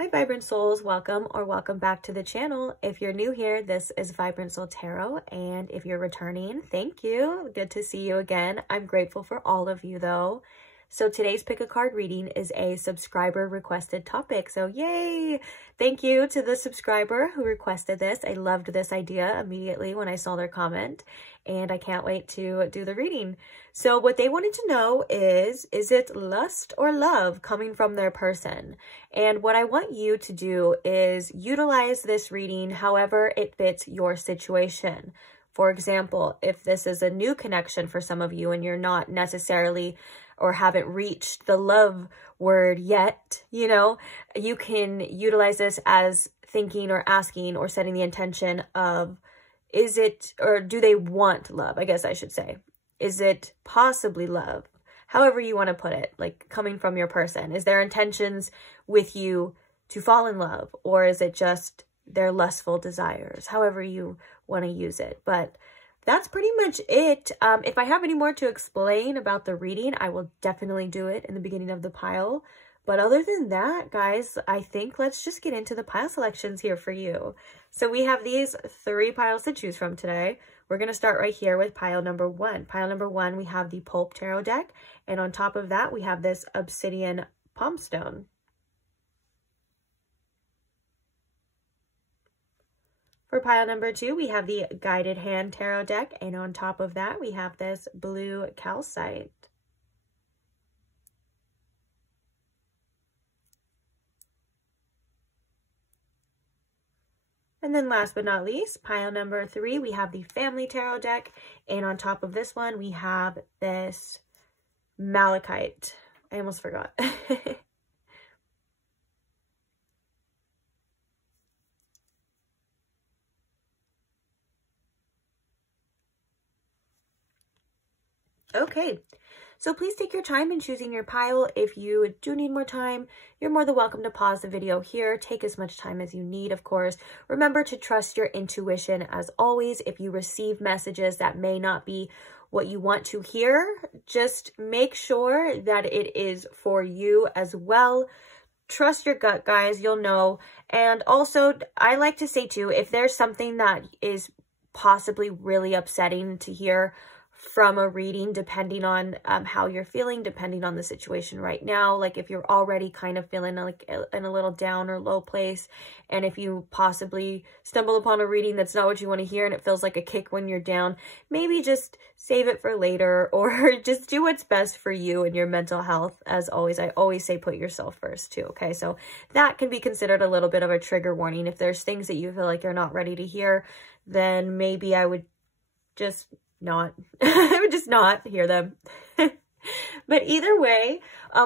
Hi Vibrant Souls, welcome or welcome back to the channel. If you're new here, this is Vibrant Soul Tarot, and if you're returning, thank you. Good to see you again. I'm grateful for all of you though. So today's pick a card reading is a subscriber requested topic. So yay! Thank you to the subscriber who requested this. I loved this idea immediately when I saw their comment, and I can't wait to do the reading. So what they wanted to know is it lust or love coming from their person? And what I want you to do is utilize this reading however it fits your situation. For example, if this is a new connection for some of you and you're not necessarily or haven't reached the love word yet, you know, you can utilize this as thinking or asking or setting the intention of, is it, or do they want love? I guess I should say. Is it possibly love? However you want to put it, like coming from your person. Is their intentions with you to fall in love? Or is it just their lustful desires? However you want to use it. But that's pretty much it. If I have any more to explain about the reading, I will definitely do it in the beginning of the pile. But other than that, guys, I think let's just get into the pile selections here for you. So we have these 3 piles to choose from today. We're going to start right here with pile number 1. Pile number 1, we have the Pulp Tarot deck. And on top of that, we have this Obsidian Palm Stone. For pile number 2, we have the Guided Hand Tarot deck, and on top of that, we have this Blue Calcite. And then last but not least, pile number 3, we have the Family Tarot deck, and on top of this one, we have this Malachite. I almost forgot. Okay, so please take your time in choosing your pile. If you do need more time, you're more than welcome to pause the video here. Take as much time as you need, of course. Remember to trust your intuition as always. If you receive messages that may not be what you want to hear, just make sure that it is for you as well. Trust your gut, guys. You'll know. And also, I like to say too, if there's something that is possibly really upsetting to hear from a reading, depending on how you're feeling, depending on the situation right now. Like if you're already kind of feeling like in a little down or low place, and if you possibly stumble upon a reading that's not what you want to hear and it feels like a kick when you're down, maybe just save it for later, or just do what's best for you and your mental health. As always, I always say put yourself first too, okay? So that can be considered a little bit of a trigger warning. If there's things that you feel like you're not ready to hear, then maybe I would just not hear them. But either way,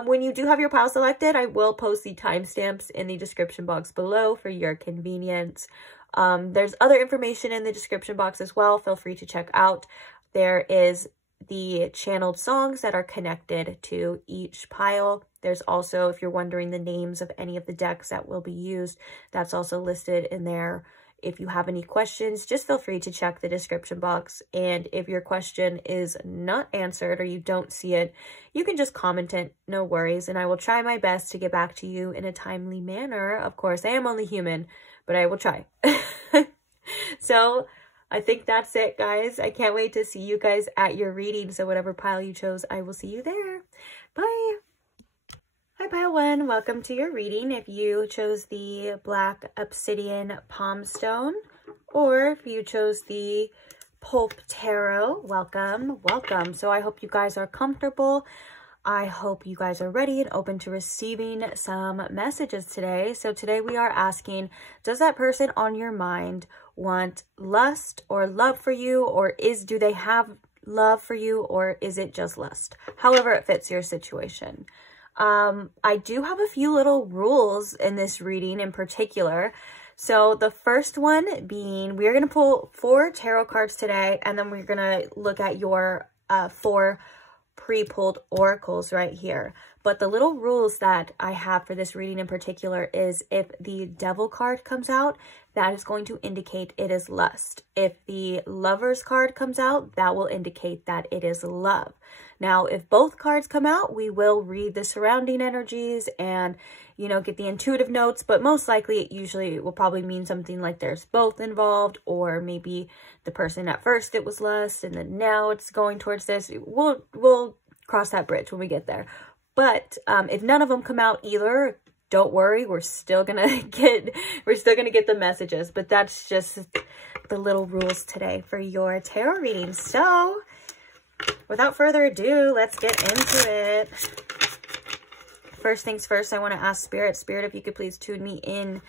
when you do have your pile selected, I will post the timestamps in the description box below for your convenience. There's other information in the description box as well. Feel free to check out. There is the channeled songs that are connected to each pile. There's also, if you're wondering the names of any of the decks that will be used, that's also listed in there. If you have any questions, just feel free to check the description box. And if your question is not answered or you don't see it, you can just comment it, no worries. And I will try my best to get back to you in a timely manner. Of course, I am only human, but I will try. So I think that's it, guys. I can't wait to see you guys at your reading. So whatever pile you chose, I will see you there. Bye. Hi pile 1, welcome to your reading. If you chose the Black Obsidian Palm Stone, or if you chose the Pulp Tarot, welcome, welcome. So I hope you guys are comfortable. I hope you guys are ready and open to receiving some messages today. So today we are asking, does that person on your mind want lust or love for you, or do they have love for you, or is it just lust? However it fits your situation. I do have a few little rules in this reading in particular. So the first one being, we're going to pull 4 tarot cards today, and then we're going to look at your 4 pre-pulled oracles right here. But the little rules that I have for this reading in particular is if the Devil card comes out, that is going to indicate it is lust. If the Lovers card comes out, that will indicate that it is love. Now, if both cards come out, we will read the surrounding energies, and you know, get the intuitive notes, but most likely it usually will probably mean something like there's both involved, or maybe the person at first it was lust and then now it's going towards this. We'll cross that bridge when we get there. But if none of them come out either, don't worry, we're still gonna get the messages. But that's just the little rules today for your tarot reading. So without further ado, let's get into it. First things first, I want to ask Spirit, if you could please tune me in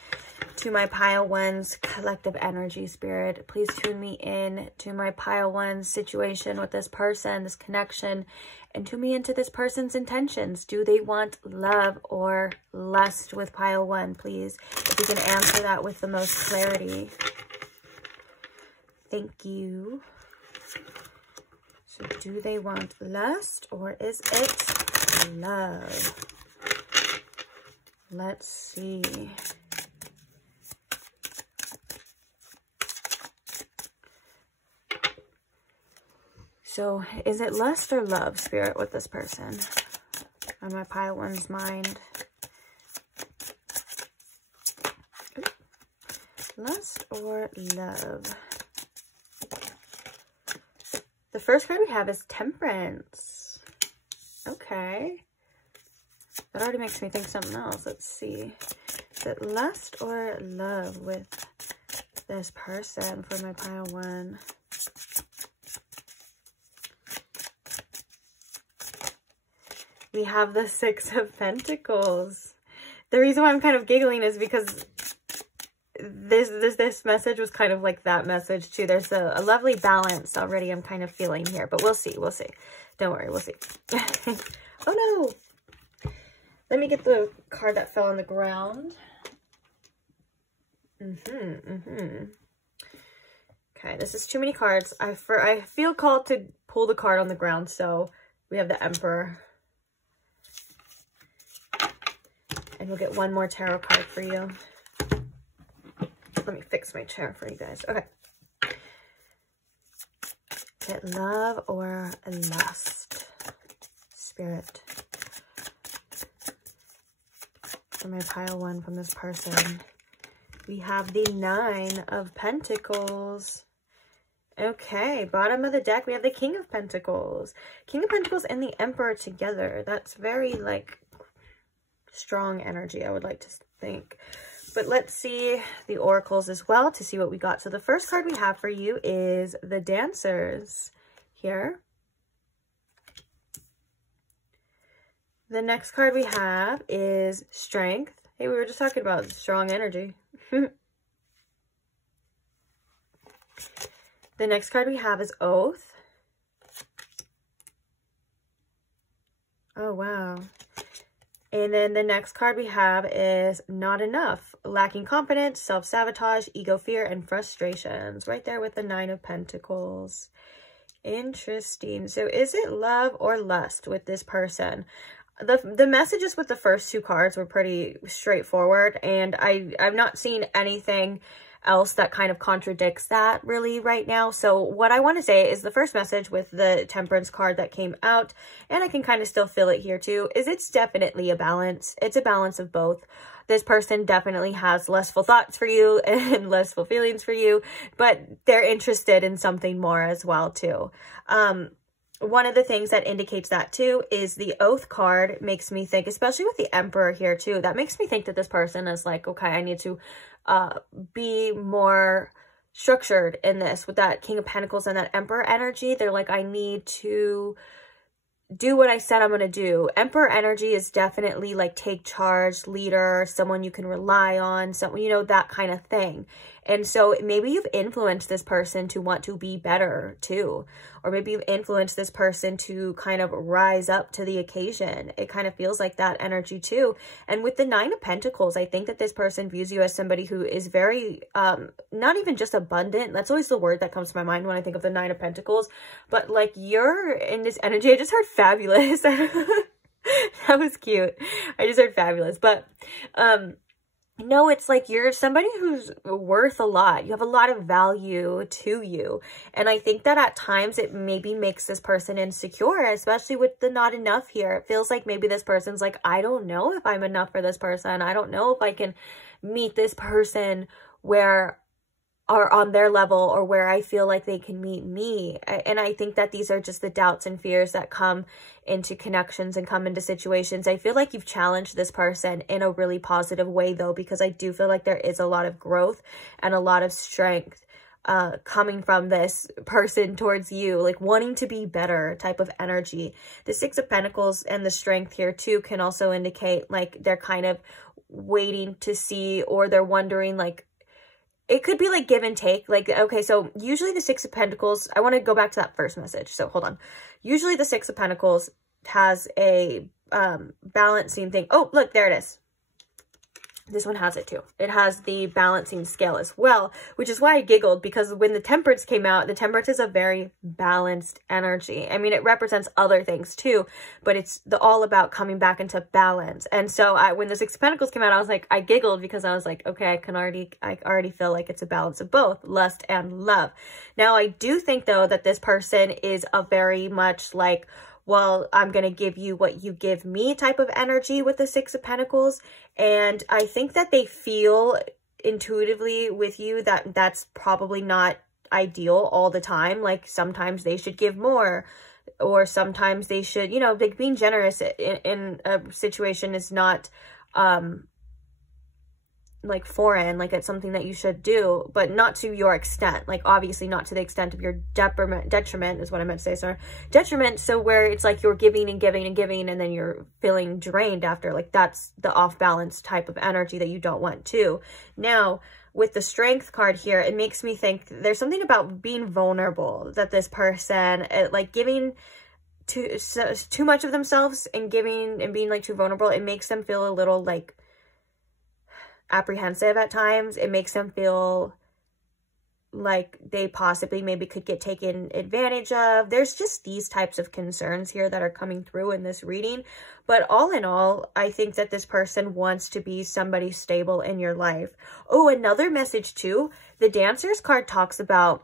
to my pile one's collective energy. Spirit, please tune me in to my pile one's situation with this person, this connection, and tune me into this person's intentions. Do they want love or lust with pile one, please? If you can answer that with the most clarity. Thank you. So do they want lust or is it love? Let's see. So is it lust or love, Spirit, with this person on my pile one's mind? Lust or love? The first card we have is Temperance. Okay. That already makes me think something else. Let's see. Is it lust or love with this person for my pile one? We have the Six of Pentacles. The reason why I'm kind of giggling is because this message was kind of like that message too. There's a lovely balance already I'm kind of feeling here, but we'll see. We'll see. Don't worry, we'll see. Oh no! Let me get the card that fell on the ground. Okay, this is too many cards. I feel called to pull the card on the ground, so we have the Emperor. And we'll get one more tarot card for you. Let me fix my chair for you guys. Okay. Get love or lust, Spirit. For my pile one from this person. We have the Nine of Pentacles. Okay, bottom of the deck, we have the King of Pentacles. King of Pentacles and the Emperor together. That's very, like, strong energy, I would like to think. But let's see the oracles as well to see what we got. So the first card we have for you is the Dancers here. The next card we have is Strength. Hey, we were just talking about strong energy. The next card we have is Oath. Oh, wow. And then the next card we have is Not Enough. Lacking confidence, self-sabotage, ego, fear, and frustrations. Right there with the Nine of Pentacles. Interesting. So is it love or lust with this person? The messages with the first two cards were pretty straightforward. And I've not seen anything else that kind of contradicts that really right now. So what I want to say is the first message with the Temperance card that came out, and I can kind of still feel it here too, is it's definitely a balance. It's a balance of both. This person definitely has lustful thoughts for you and lustful feelings for you, but they're interested in something more as well too. One of the things that indicates that too is the Oath card. Makes me think, especially with the Emperor here too, that makes me think that this person is like, okay, I need to be more structured in this. With that King of Pentacles and that Emperor energy, they're like, I need to do what I said I'm going to do. Emperor energy is definitely like take charge, leader, someone you can rely on, someone, you know, that kind of thing. And so maybe you've influenced this person to want to be better too. Or maybe you've influenced this person to kind of rise up to the occasion. It kind of feels like that energy too. And with the Nine of Pentacles, I think that this person views you as somebody who is very, not even just abundant. That's always the word that comes to my mind when I think of the Nine of Pentacles. But like you're in this energy, I just heard fabulous. That was cute. I just heard fabulous. But no, it's like you're somebody who's worth a lot. You have a lot of value to you. And I think that at times it maybe makes this person insecure, especially with the not enough here. It feels like maybe this person's like, I don't know if I'm enough for this person. I don't know if I can meet this person where are on their level or where I feel like they can meet me. And I think that these are just the doubts and fears that come into connections and come into situations. I feel like you've challenged this person in a really positive way though, because I do feel like there is a lot of growth and a lot of strength coming from this person towards you, like wanting to be better type of energy. The Six of Pentacles and the strength here too can also indicate like they're kind of waiting to see, or they're wondering, like, it could be like give and take. Like, okay, so usually the Six of Pentacles, I want to go back to that first message. So hold on. Usually the Six of Pentacles has a balancing thing. Oh, look, there it is. This one has it too. It has the balancing scale as well, which is why I giggled, because when the Temperance came out, the Temperance is a very balanced energy. I mean, it represents other things too, but it's all about coming back into balance. And so when the Six of Pentacles came out, I was like, I giggled because I was like, okay, I already feel like it's a balance of both lust and love. Now, I do think though that this person is a very much like, well, I'm going to give you what you give me type of energy with the Six of Pentacles. And I think that they feel intuitively with you that that's probably not ideal all the time. Like sometimes they should give more, or sometimes they should, you know, like being generous in a situation is not, like foreign, like it's something that you should do, but not to your extent. Like obviously not to the extent of your detriment is what I meant to say, sorry. Detriment, so where it's like you're giving and giving and giving and then you're feeling drained after. Like that's the off balance type of energy that you don't want to. Now, with the Strength card here, it makes me think there's something about being vulnerable, that this person, like giving too much of themselves and giving and being like too vulnerable, it makes them feel a little like apprehensive at times. It makes them feel like they possibly maybe could get taken advantage of. There's just these types of concerns here that are coming through in this reading. But all in all, I think that this person wants to be somebody stable in your life. Oh, another message too. The Dancers card talks about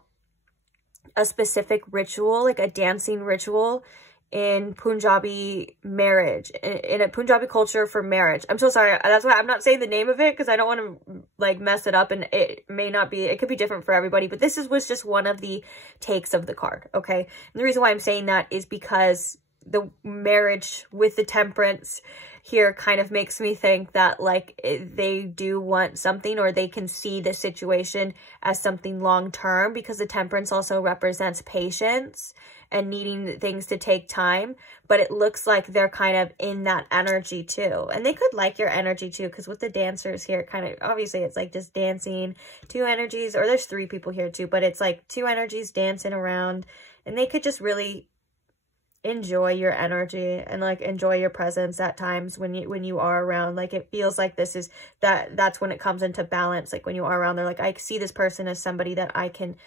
a specific ritual, like a dancing ritual in Punjabi marriage, in a Punjabi culture for marriage. I'm so sorry. That's why I'm not saying the name of it, because I don't want to like mess it up, and it may not be, it could be different for everybody, but this was just one of the takes of the card. Okay. And the reason why I'm saying that is because the marriage with the Temperance here kind of makes me think that like they do want something, or they can see the situation as something long-term, because the Temperance also represents patience and needing things to take time. But it looks like they're kind of in that energy too. And they could like your energy too, because with the Dancers here, kind of, obviously it's like just dancing, two energies, or there's three people here too, but it's like two energies dancing around, and they could just really enjoy your energy and like enjoy your presence at times when you are around. Like it feels like this is that's when it comes into balance. Like when you are around, they're like, I see this person as somebody that I can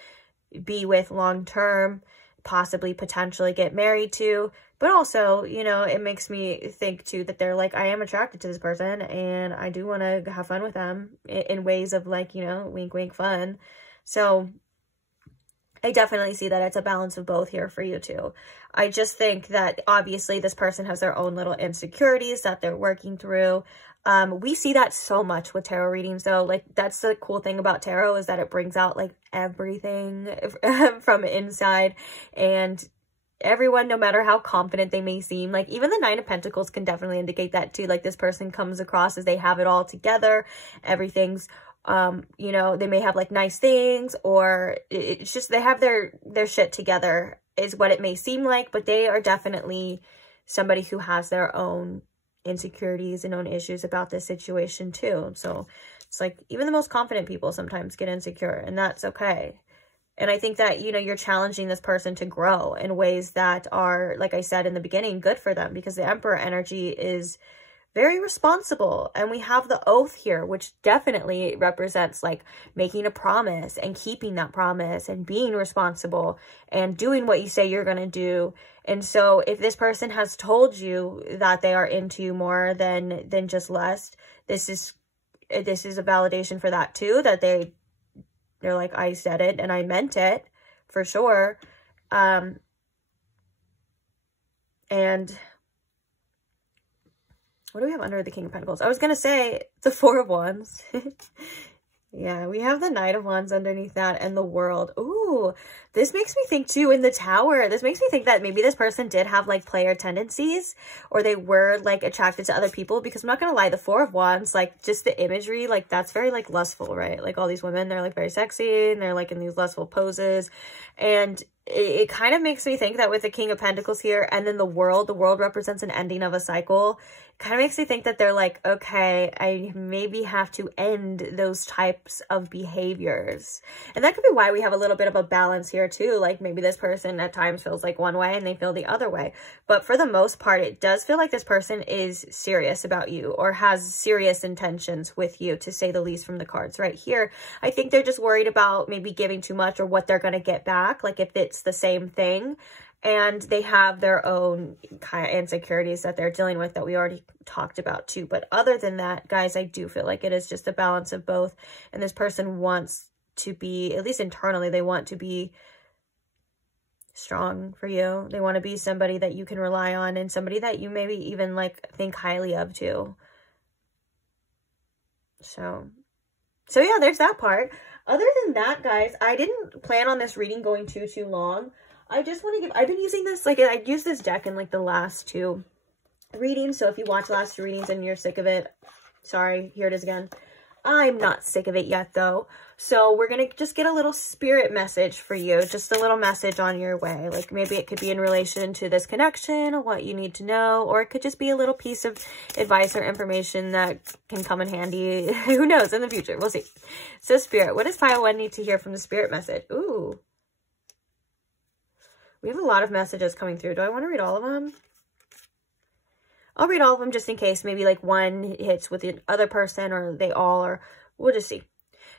be with long term, possibly potentially get married to. But also, you know, it makes me think too that they're like, I am attracted to this person and I do want to have fun with them in ways of like, you know, wink wink fun. So I definitely see that it's a balance of both here for you too. I just think that obviously this person has their own little insecurities that they're working through. We see that so much with tarot readings though. Like that's the cool thing about tarot, is that it brings out like everything from inside, and everyone, no matter how confident they may seem, like even the Nine of Pentacles can definitely indicate that too. Like this person comes across as they have it all together. Everything's you know, they may have like nice things, or it's just they have their shit together is what it may seem like, but they are definitely somebody who has their own insecurities and own issues about this situation too. So it's like even the most confident people sometimes get insecure, and that's okay. And I think that, you know, you're challenging this person to grow in ways that are, like I said in the beginning, good for them, because the Emperor energy is very responsible. And we have the Oath here, which definitely represents like making a promise and keeping that promise and being responsible and doing what you say you're going to do. And so if this person has told you that they are into you more than just lust, this is this is a validation for that too, that they're like, I said it and I meant it for sure. And what do we have under the King of Pentacles? I was going to say the Four of Wands. Yeah, we have the Knight of Wands underneath that and the World. Ooh, this makes me think too, in the Tower, this makes me think that maybe this person did have like player tendencies, or they were like attracted to other people, because I'm not going to lie, the Four of Wands, like just the imagery, like that's very like lustful, right? Like all these women, they're like very sexy and they're like in these lustful poses. And it kind of makes me think that with the King of Pentacles here and then the World represents an ending of a cycle. Kind of makes me think that they're like, okay, I maybe have to end those types of behaviors. And that could be why we have a little bit of a balance here too. Like maybe this person at times feels like one way and they feel the other way. But for the most part, it does feel like this person is serious about you or has serious intentions with you, to say the least, from the cards right here. I think they're just worried about maybe giving too much or what they're going to get back. Like if it's the same thing. And they have their own kind of insecurities that they're dealing with that we already talked about too. But other than that, guys, I do feel like it is just a balance of both. And this person wants to be, at least internally, they want to be strong for you. They want to be somebody that you can rely on and somebody that you maybe even like think highly of too. So yeah, there's that part. Other than that, guys, I didn't plan on this reading going too long. I just want to give, I've been using this, like I used this deck in like the last 2 readings. So if you watch the last 2 readings and you're sick of it, sorry, here it is again. I'm not sick of it yet though. So we're going to just get a little spirit message for you. Just a little message on your way. Like maybe it could be in relation to this connection or what you need to know, or it could just be a little piece of advice or information that can come in handy. Who knows, in the future, we'll see. So Spirit, what does Pile 1 need to hear from the spirit message? Ooh. We have a lot of messages coming through. Do I want to read all of them? I'll read all of them just in case maybe like one hits with the other person or they all, or we'll just see.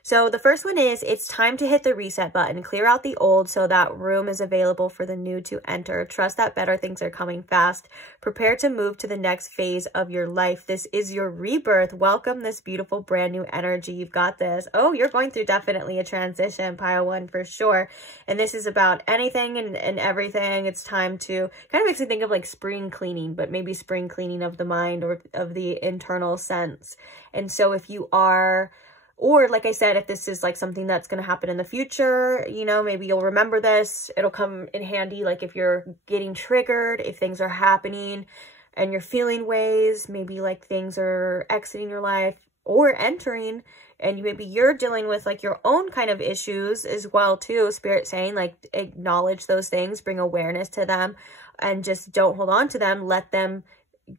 So the first one is, it's time to hit the reset button. Clear out the old so that room is available for the new to enter. Trust that better things are coming fast. Prepare to move to the next phase of your life. This is your rebirth. Welcome this beautiful brand new energy. You've got this. Oh, you're going through definitely a transition, Pile 1, for sure. And this is about anything and everything. It's time to, kind of makes me think of like spring cleaning, but maybe spring cleaning of the mind or of the internal sense. And so if you are, or like I said, if this is like something that's going to happen in the future, you know, maybe you'll remember this. It'll come in handy. Like if you're getting triggered, if things are happening and you're feeling ways, maybe like things are exiting your life or entering, and maybe you're dealing with like your own kind of issues as well too. Spirit saying like acknowledge those things, bring awareness to them, and just don't hold on to them. Let them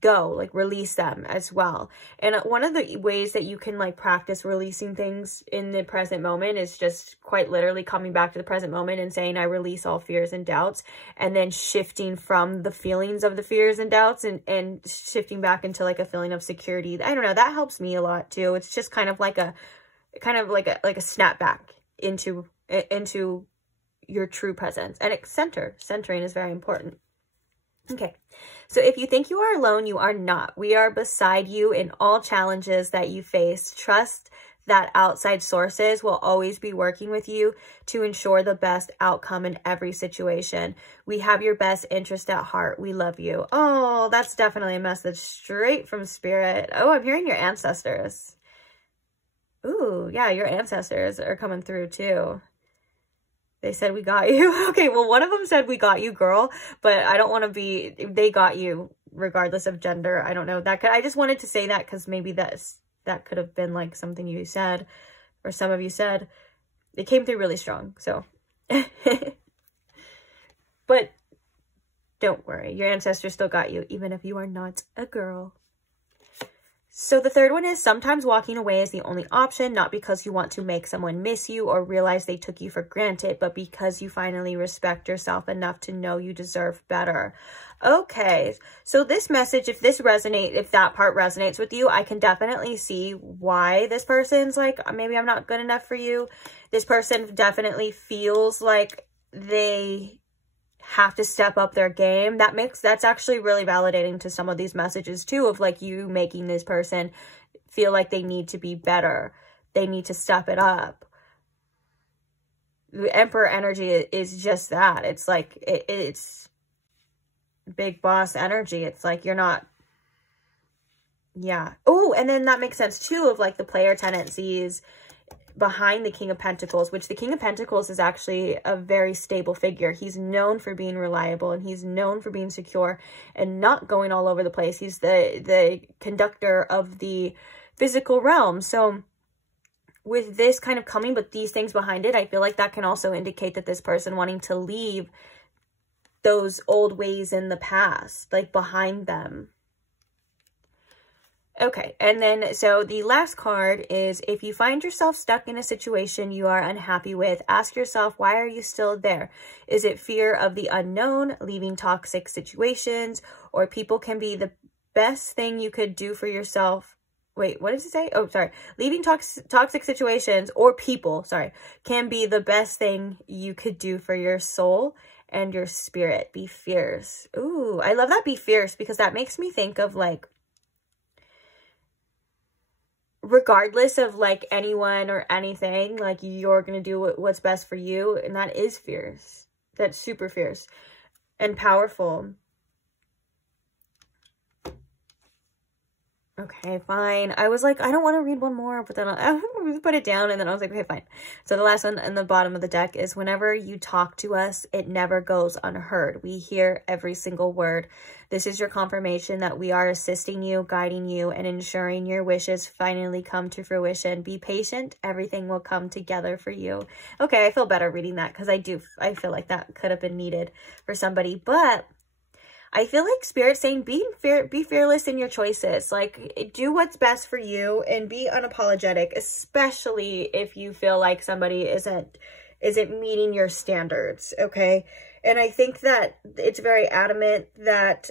go, like release them as well. And one of the ways that you can like practice releasing things in the present moment is just quite literally coming back to the present moment and saying, I release all fears and doubts, and then shifting from the feelings of the fears and doubts and shifting back into like a feeling of security. I don't know, that helps me a lot too. It's just kind of like a snap back into your true presence, and centering is very important. Okay, so if you think you are alone, you are not. We are beside you in all challenges that you face. Trust that outside sources will always be working with you to ensure the best outcome in every situation. We have your best interest at heart. We love you. Oh, that's definitely a message straight from Spirit. Oh, I'm hearing your ancestors. Ooh, yeah, your ancestors are coming through too. They said, we got you. Okay, well, one of them said, we got you, girl. But I don't want to be, they got you regardless of gender. I don't know. I just wanted to say that because maybe that could have been like something you said or some of you said. It came through really strong, so. But don't worry. Your ancestors still got you, even if you are not a girl. So the third one is, sometimes walking away is the only option, not because you want to make someone miss you or realize they took you for granted, but because you finally respect yourself enough to know you deserve better. Okay, so this message, if that part resonates with you, I can definitely see why this person's like, maybe I'm not good enough for you. This person definitely feels like they have to step up their game. That's actually really validating to some of these messages too, of like you making this person feel like they need to be better. They need to step it up. The Emperor energy is just that. It's like, it's big boss energy. It's like, you're not, yeah. Oh, and then that makes sense too of like the player tendencies behind the King of Pentacles, which the King of Pentacles is actually a very stable figure. He's known for being reliable, and he's known for being secure and not going all over the place. He's the conductor of the physical realm. So with this kind of coming, but these things behind it, I feel like that can also indicate that this person wanting to leave those old ways in the past, like behind them. Okay, and then, so the last card is, if you find yourself stuck in a situation you are unhappy with, ask yourself, why are you still there? Is it fear of the unknown, leaving toxic situations, or people can be the best thing you could do for yourself? Wait, what does it say? Oh, sorry. Leaving toxic situations or people, sorry, can be the best thing you could do for your soul and your spirit. Be fierce. Ooh, I love that, be fierce, because that makes me think of like, regardless of like anyone or anything, like you're going to do what's best for you. And that is fierce. That's super fierce and powerful. Okay, fine. I was like, I don't want to read one more, but then I put it down, and then I was like, okay, fine. So the last one in the bottom of the deck is, whenever you talk to us, it never goes unheard. We hear every single word. This is your confirmation that we are assisting you, guiding you, and ensuring your wishes finally come to fruition. Be patient. Everything will come together for you. Okay, I feel better reading that, because I feel like that could have been needed for somebody, but I feel like Spirit's saying be fearless in your choices. Like, do what's best for you and be unapologetic, especially if you feel like somebody isn't meeting your standards, okay? And I think that it's very adamant that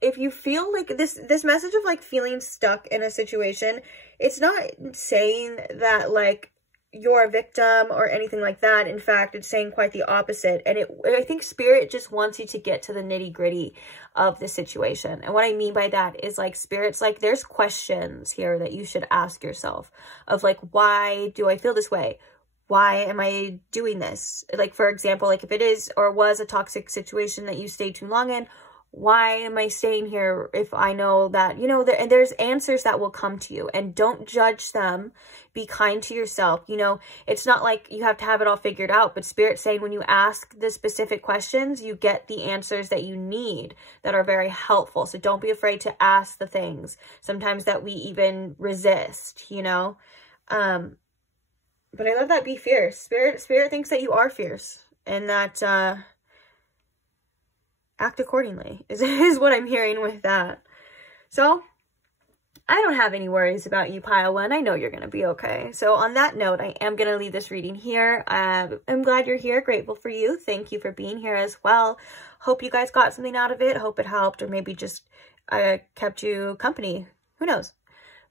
if you feel like this message of like feeling stuck in a situation, it's not saying that like you're a victim or anything like that. In fact, it's saying quite the opposite. And I think Spirit just wants you to get to the nitty gritty of the situation. And what I mean by that is like, Spirit's like, there's questions here that you should ask yourself of like, why do I feel this way? Why am I doing this? Like, for example, like if it is or was a toxic situation that you stayed too long in, why am I staying here if I know that, you know, and there's answers that will come to you, and don't judge them. Be kind to yourself. You know, it's not like you have to have it all figured out, but Spirit's saying when you ask the specific questions, you get the answers that you need that are very helpful. So don't be afraid to ask the things sometimes that we even resist, you know? But I love that, be fierce. Spirit thinks that you are fierce, and that, act accordingly is what I'm hearing with that. So I don't have any worries about you, Pile 1. I know you're going to be okay. So on that note, I am going to leave this reading here. I'm glad you're here. Grateful for you. Thank you for being here as well. Hope you guys got something out of it. Hope it helped, or maybe just kept you company. Who knows?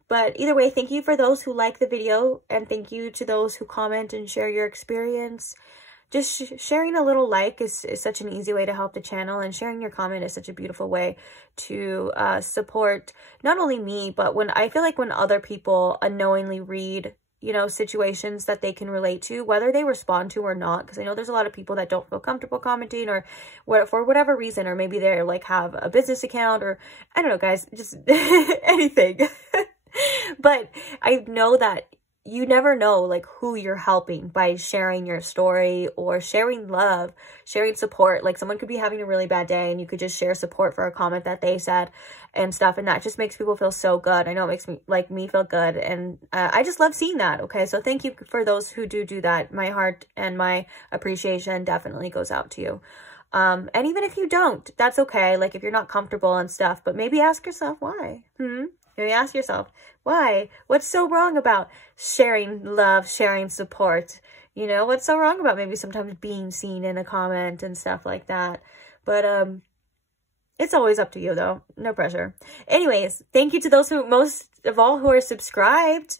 But either way, thank you for those who like the video, and thank you to those who comment and share your experience. Just sharing a little like is such an easy way to help the channel, and sharing your comment is such a beautiful way to support not only me, but when I feel like when other people unknowingly read, you know, situations that they can relate to, whether they respond to or not, because I know there's a lot of people that don't feel comfortable commenting, or for whatever reason, or maybe they're like have a business account, or I don't know, guys, just anything. But I know that you never know like who you're helping by sharing your story, or sharing love, sharing support. Like someone could be having a really bad day, and you could just share support for a comment that they said and stuff. And that just makes people feel so good. I know it makes me feel good. And I just love seeing that. Okay. So thank you for those who do that. My heart and my appreciation definitely goes out to you. And even if you don't, that's okay. Like if you're not comfortable and stuff, but maybe ask yourself why. Maybe ask yourself, why? What's so wrong about sharing love, sharing support? You know, what's so wrong about maybe sometimes being seen in a comment and stuff like that? But it's always up to you though. No pressure. Anyways, thank you to those who most of all who are subscribed.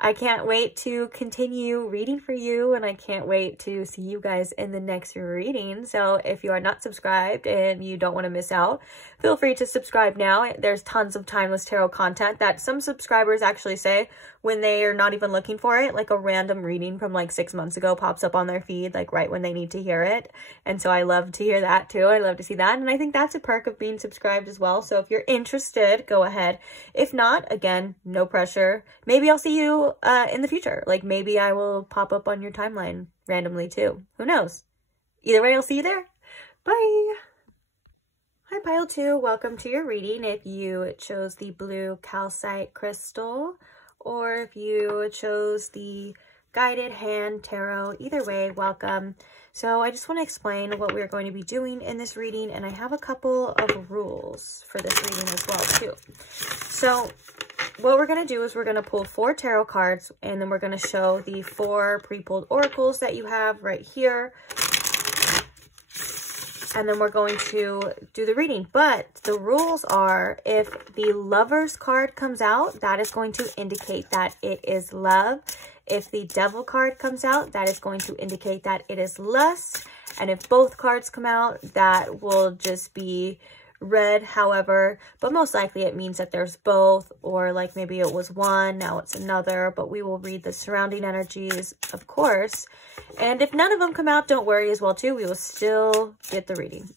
I can't wait to continue reading for you, and I can't wait to see you guys in the next reading. So if you are not subscribed and you don't want to miss out, feel free to subscribe now. There's tons of timeless tarot content that some subscribers actually say when they are not even looking for it, like a random reading from like 6 months ago pops up on their feed, like right when they need to hear it. And so I love to hear that too. I love to see that. And I think that's a perk of being subscribed as well. So if you're interested, go ahead. If not, again, no pressure. Maybe I'll see you in the future. Like maybe I will pop up on your timeline randomly too. Who knows? Either way, I'll see you there. Bye. Hi, Pile 2. Welcome to your reading. If you chose the blue calcite crystal, or if you chose the guided hand tarot, either way, welcome. So I just want to explain what we're going to be doing in this reading, and I have a couple of rules for this reading as well too. So what we're going to do is we're going to pull 4 tarot cards, and then we're going to show the 4 pre-pulled oracles that you have right here. And then we're going to do the reading. But the rules are, if the Lover's card comes out, that is going to indicate that it is love. If the Devil card comes out, that is going to indicate that it is lust. And if both cards come out, that will just be red, however, but most likely it means that there's both, or like maybe it was one, now it's another, but we will read the surrounding energies, of course. And if none of them come out, don't worry as well too, we will still get the reading.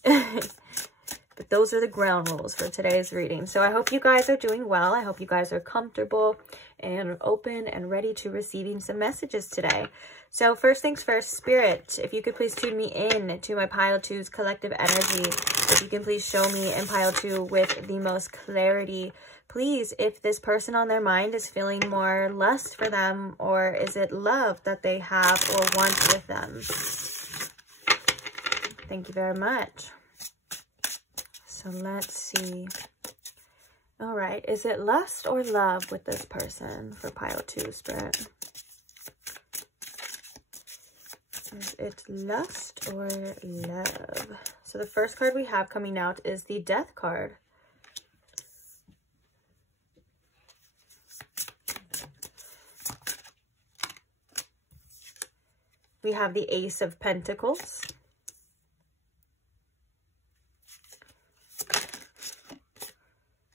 But those are the ground rules for today's reading. So I hope you guys are doing well. I hope you guys are comfortable and open and ready to receiving some messages today. So first things first, Spirit, if you could please tune me in to my Pile 2's collective energy. If you can please show me in Pile 2 with the most clarity. Please, if this person on their mind is feeling more lust for them, or is it love that they have or want with them? Thank you very much. So let's see. All right, is it lust or love with this person for Pile 2, Spirit? Is it lust or love? So the first card we have coming out is the Death card. We have the Ace of Pentacles.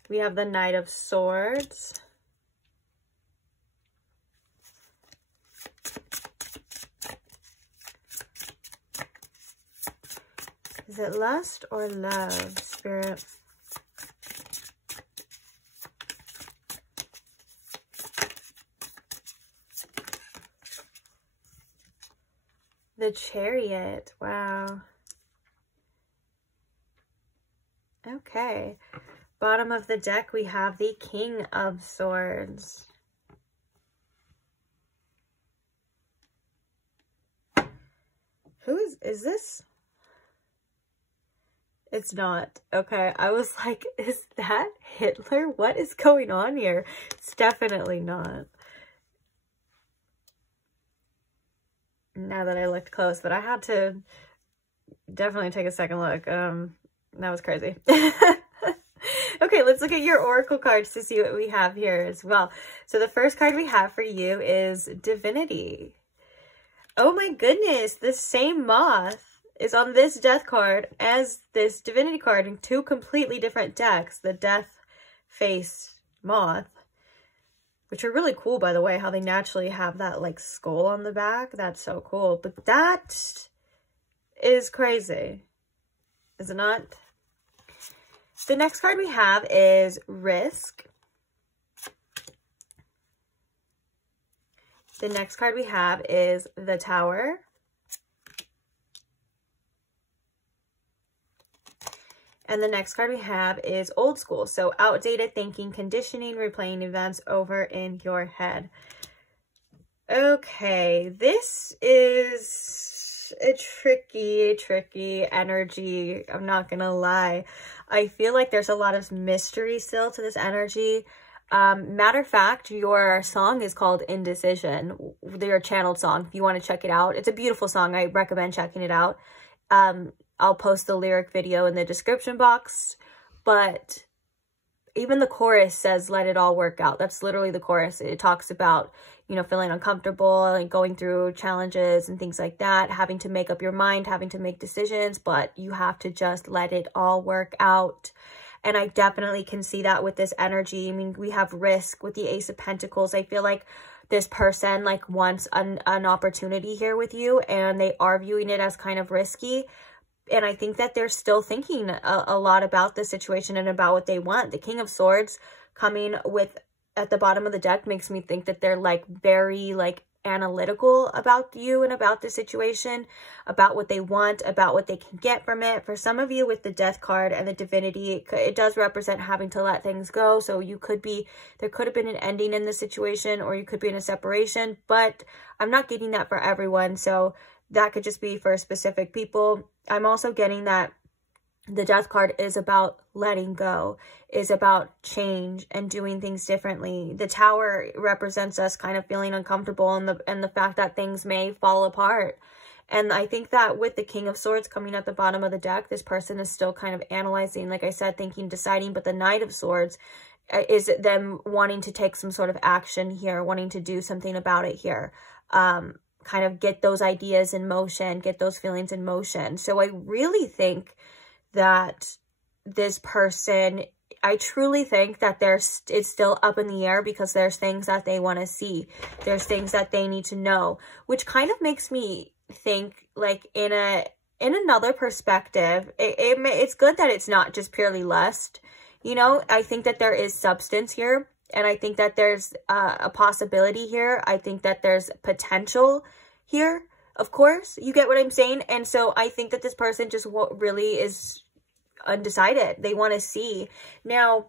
We have the Knight of Swords. Is it lust or love, Spirit? The Chariot. Wow. Okay. Bottom of the deck, we have the King of Swords. Who is this? It's not. Okay, I was like, is that Hitler? What is going on here? It's definitely not. Now that I looked close, but I had to definitely take a second look. That was crazy. Okay, let's look at your oracle cards to see what we have here as well. So the first card we have for you is Divinity. Oh my goodness, the same moth is on this Death card as this Divinity card in 2 completely different decks. The Death face moth, which are really cool, by the way, how they naturally have that like skull on the back. That's so cool. But that is crazy, is it not? The next card we have is Risk. The next card we have is the Tower. And the next card we have is Old School. So outdated thinking, conditioning, replaying events over in your head. Okay, this is a tricky energy. I'm not gonna lie. I feel like there's a lot of mystery still to this energy. Matter of fact, your song is called Indecision, your channeled song. If you want to check it out, it's a beautiful song. I recommend checking it out. I'll post the lyric video in the description box, but even the chorus says, let it all work out. That's literally the chorus. It talks about, you know, feeling uncomfortable and going through challenges and things like that, having to make up your mind, having to make decisions, but you have to just let it all work out. And I definitely can see that with this energy. I mean, we have risk with the Ace of Pentacles. I feel like this person like wants an opportunity here with you, and they are viewing it as kind of risky. And I think that they're still thinking a lot about the situation and about what they want. The King of Swords coming with at the bottom of the deck makes me think that they're like very like analytical about you and about the situation, about what they want, about what they can get from it. For some of you with the Death card and the Divinity, it does represent having to let things go. So you could be, there could have been an ending in the situation, or you could be in a separation, but I'm not getting that for everyone. So that could just be for specific people. I'm also getting that the Death card is about letting go, is about change and doing things differently. The Tower represents us kind of feeling uncomfortable and the fact that things may fall apart. And I think that with the King of Swords coming at the bottom of the deck, this person is still kind of analyzing, like I said, thinking, deciding. But the Knight of Swords is them wanting to take some sort of action here, wanting to do something about it here. Kind of get those ideas in motion, get those feelings in motion. So I really think that this person, I truly think that it's still up in the air, because there's things that they want to see. There's things that they need to know, which kind of makes me think like in another perspective, it's good that it's not just purely lust. You know, I think that there is substance here, and I think that there's a possibility here. I think that there's potential here. Of course, you get what I'm saying? And so I think that this person just really is undecided. They want to see. Now,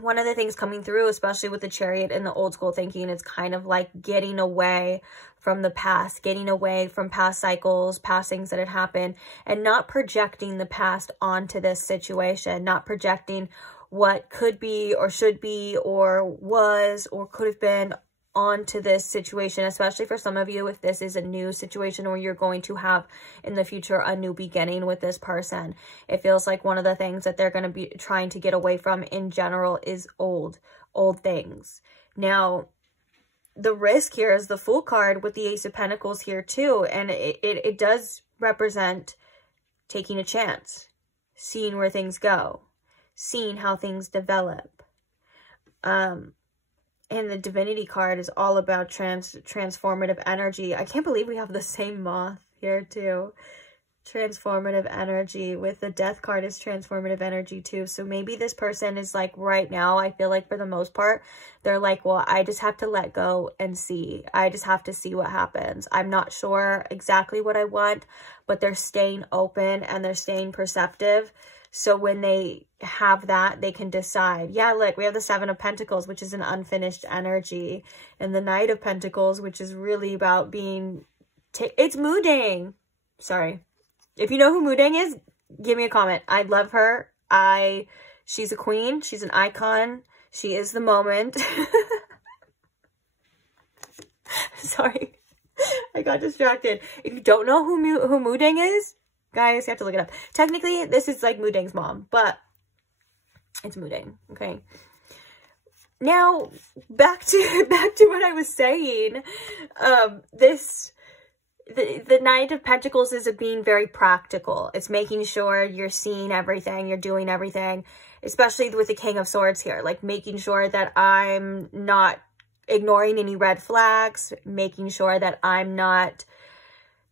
one of the things coming through, especially with the Chariot and the old school thinking, is kind of like getting away from the past, getting away from past cycles, past things that had happened, and not projecting the past onto this situation, not projecting what could be or should be or was or could have been onto this situation, especially for some of you if this is a new situation where you're going to have in the future a new beginning with this person. It feels like one of the things that they're going to be trying to get away from in general is old things. Now, the risk here is the Fool card with the Ace of Pentacles here too, and it does represent taking a chance, seeing where things go, seeing how things develop. And the Divinity card is all about transformative energy. I can't believe we have the same moth here too. Transformative energy with the Death card is transformative energy too. So maybe this person is like, right now, I feel like for the most part, they're like, well, I just have to let go and see. I just have to see what happens. I'm not sure exactly what I want, but they're staying open and they're staying perceptive. So when they have that, they can decide. Yeah, look, we have the Seven of Pentacles, which is an unfinished energy. And the Knight of Pentacles, which is really about being... it's Moodang. Sorry. If you know who Moodang is, give me a comment. I love her. She's a queen. She's an icon. She is the moment. Sorry. I got distracted. If you don't know who Moodang is, guys, you have to look it up. Technically, this is like Moodang's mom, but it's Moodang, okay? Now, back to what I was saying. The Knight of Pentacles is being very practical. It's making sure you're seeing everything, you're doing everything, especially with the King of Swords here, like making sure that I'm not ignoring any red flags, making sure that I'm not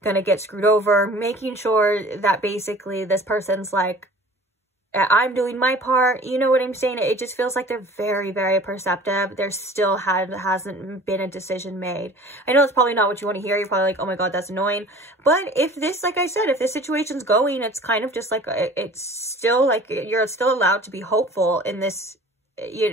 gonna get screwed over, making sure that basically this person's like, I'm doing my part. You know what I'm saying? It just feels like they're very, very perceptive. There still hasn't been a decision made. I know that's probably not what you want to hear. You're probably like, oh my God, that's annoying. But if this, like I said, if this situation's going, it's kind of just like, it's still like, you're still allowed to be hopeful in this,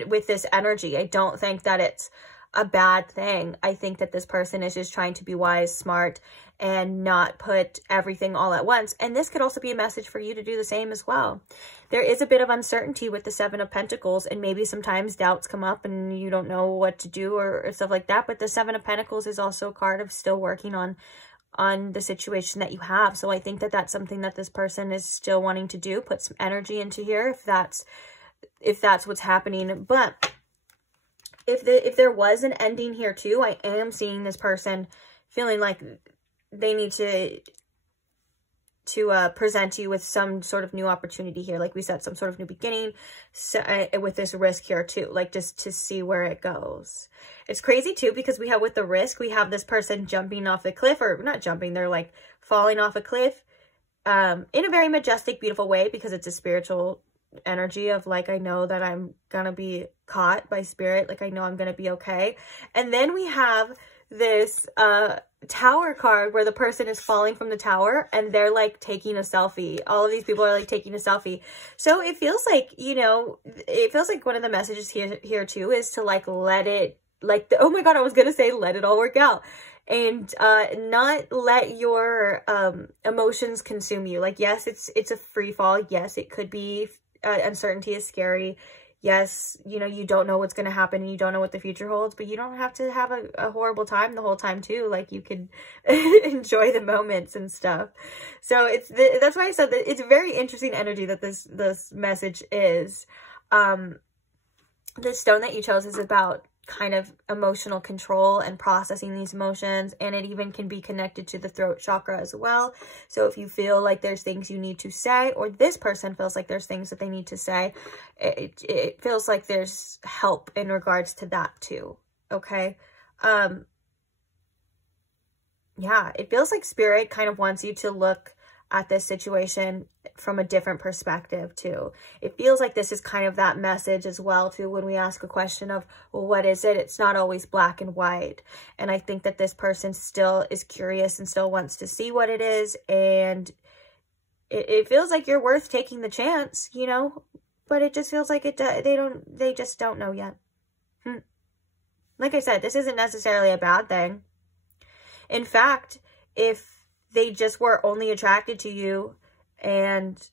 with this energy. I don't think that it's a bad thing. I think that this person is just trying to be wise, smart, and not put everything all at once. And this could also be a message for you to do the same as well. There is a bit of uncertainty with the Seven of Pentacles, and maybe sometimes doubts come up and you don't know what to do or stuff like that. But the Seven of Pentacles is also a card of still working on the situation that you have. So I think that that's something that this person is still wanting to do, put some energy into here, if that's if that's what's happening. But if there was an ending here too, I am seeing this person feeling like they need to present you with some sort of new opportunity here. Like we said, some sort of new beginning, so, with this risk here too, like just to see where it goes. It's crazy too, because we have, with the risk, we have this person jumping off the cliff, or not jumping, they're like falling off a cliff, in a very majestic, beautiful way, because it's a spiritual energy of like, I know that I'm gonna be caught by spirit. Like I know I'm gonna be okay. And then we have this, tower card where the person is falling from the tower and they're like taking a selfie. All of these people are like taking a selfie. So it feels like, you know, it feels like one of the messages here too is to like let it, like, oh my God, I was gonna say let it all work out, and not let your emotions consume you. Like, yes, it's a free fall. Yes, it could be, uncertainty is scary. Yes, you know, you don't know what's going to happen and you don't know what the future holds, but you don't have to have a horrible time the whole time too. Like you could enjoy the moments and stuff. So that's why I said that it's a very interesting energy that this message is. The stone that you chose is about kind of emotional control and processing these emotions, and it even can be connected to the throat chakra as well. So if you feel like there's things you need to say, or this person feels like there's things that they need to say, it feels like there's help in regards to that too. Okay. Yeah, it feels like spirit kind of wants you to look at this situation from a different perspective too. It feels like this is kind of that message as well too, when we ask a question of, well, what is it? It's not always black and white. And I think that this person still is curious and still wants to see what it is. And it feels like you're worth taking the chance, you know, but it just feels like they just don't know yet. Like I said, this isn't necessarily a bad thing. In fact, if they just were only attracted to you and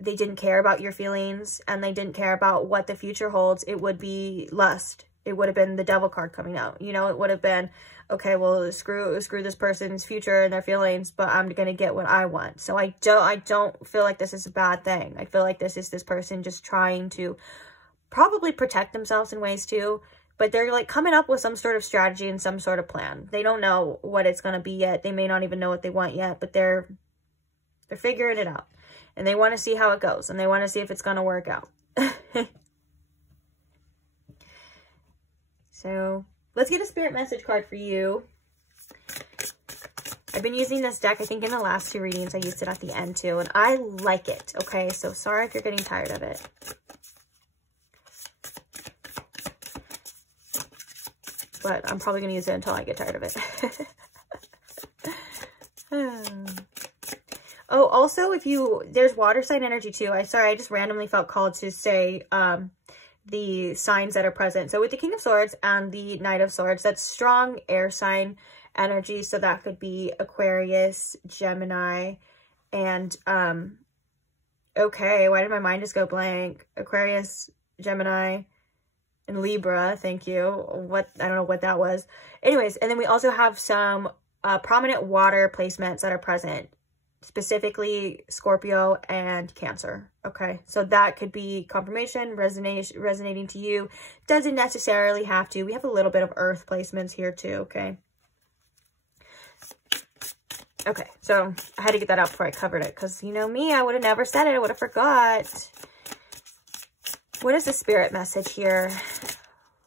they didn't care about your feelings and they didn't care about what the future holds, it would be lust. It would have been the devil card coming out. You know, it would have been, okay, well, screw this person's future and their feelings, but I'm going to get what I want. So I don't feel like this is a bad thing. I feel like this is this person just trying to probably protect themselves in ways too. But they're like coming up with some sort of strategy and some sort of plan. They don't know what it's going to be yet. They may not even know what they want yet, but they're figuring it out. And they want to see how it goes. And they want to see if it's going to work out. So let's get a spirit message card for you. I've been using this deck, I think in the last two readings, I used it at the end too. And I like it. Okay, so sorry if you're getting tired of it. But I'm probably going to use it until I get tired of it. Oh, also, there's water sign energy too. I just randomly felt called to say the signs that are present. So with the King of Swords and the Knight of Swords, that's strong air sign energy. So that could be Aquarius, Gemini, and, okay, why did my mind just go blank? Aquarius, Gemini, and Libra, thank you. I don't know what that was. Anyways, and then we also have some prominent water placements that are present, specifically Scorpio and Cancer. Okay, so that could be confirmation, resonating to you. Doesn't necessarily have to. We have a little bit of earth placements here too, okay? Okay, so I had to get that out before I covered it, because you know me, I would have never said it. I would have forgot. What is the spirit message here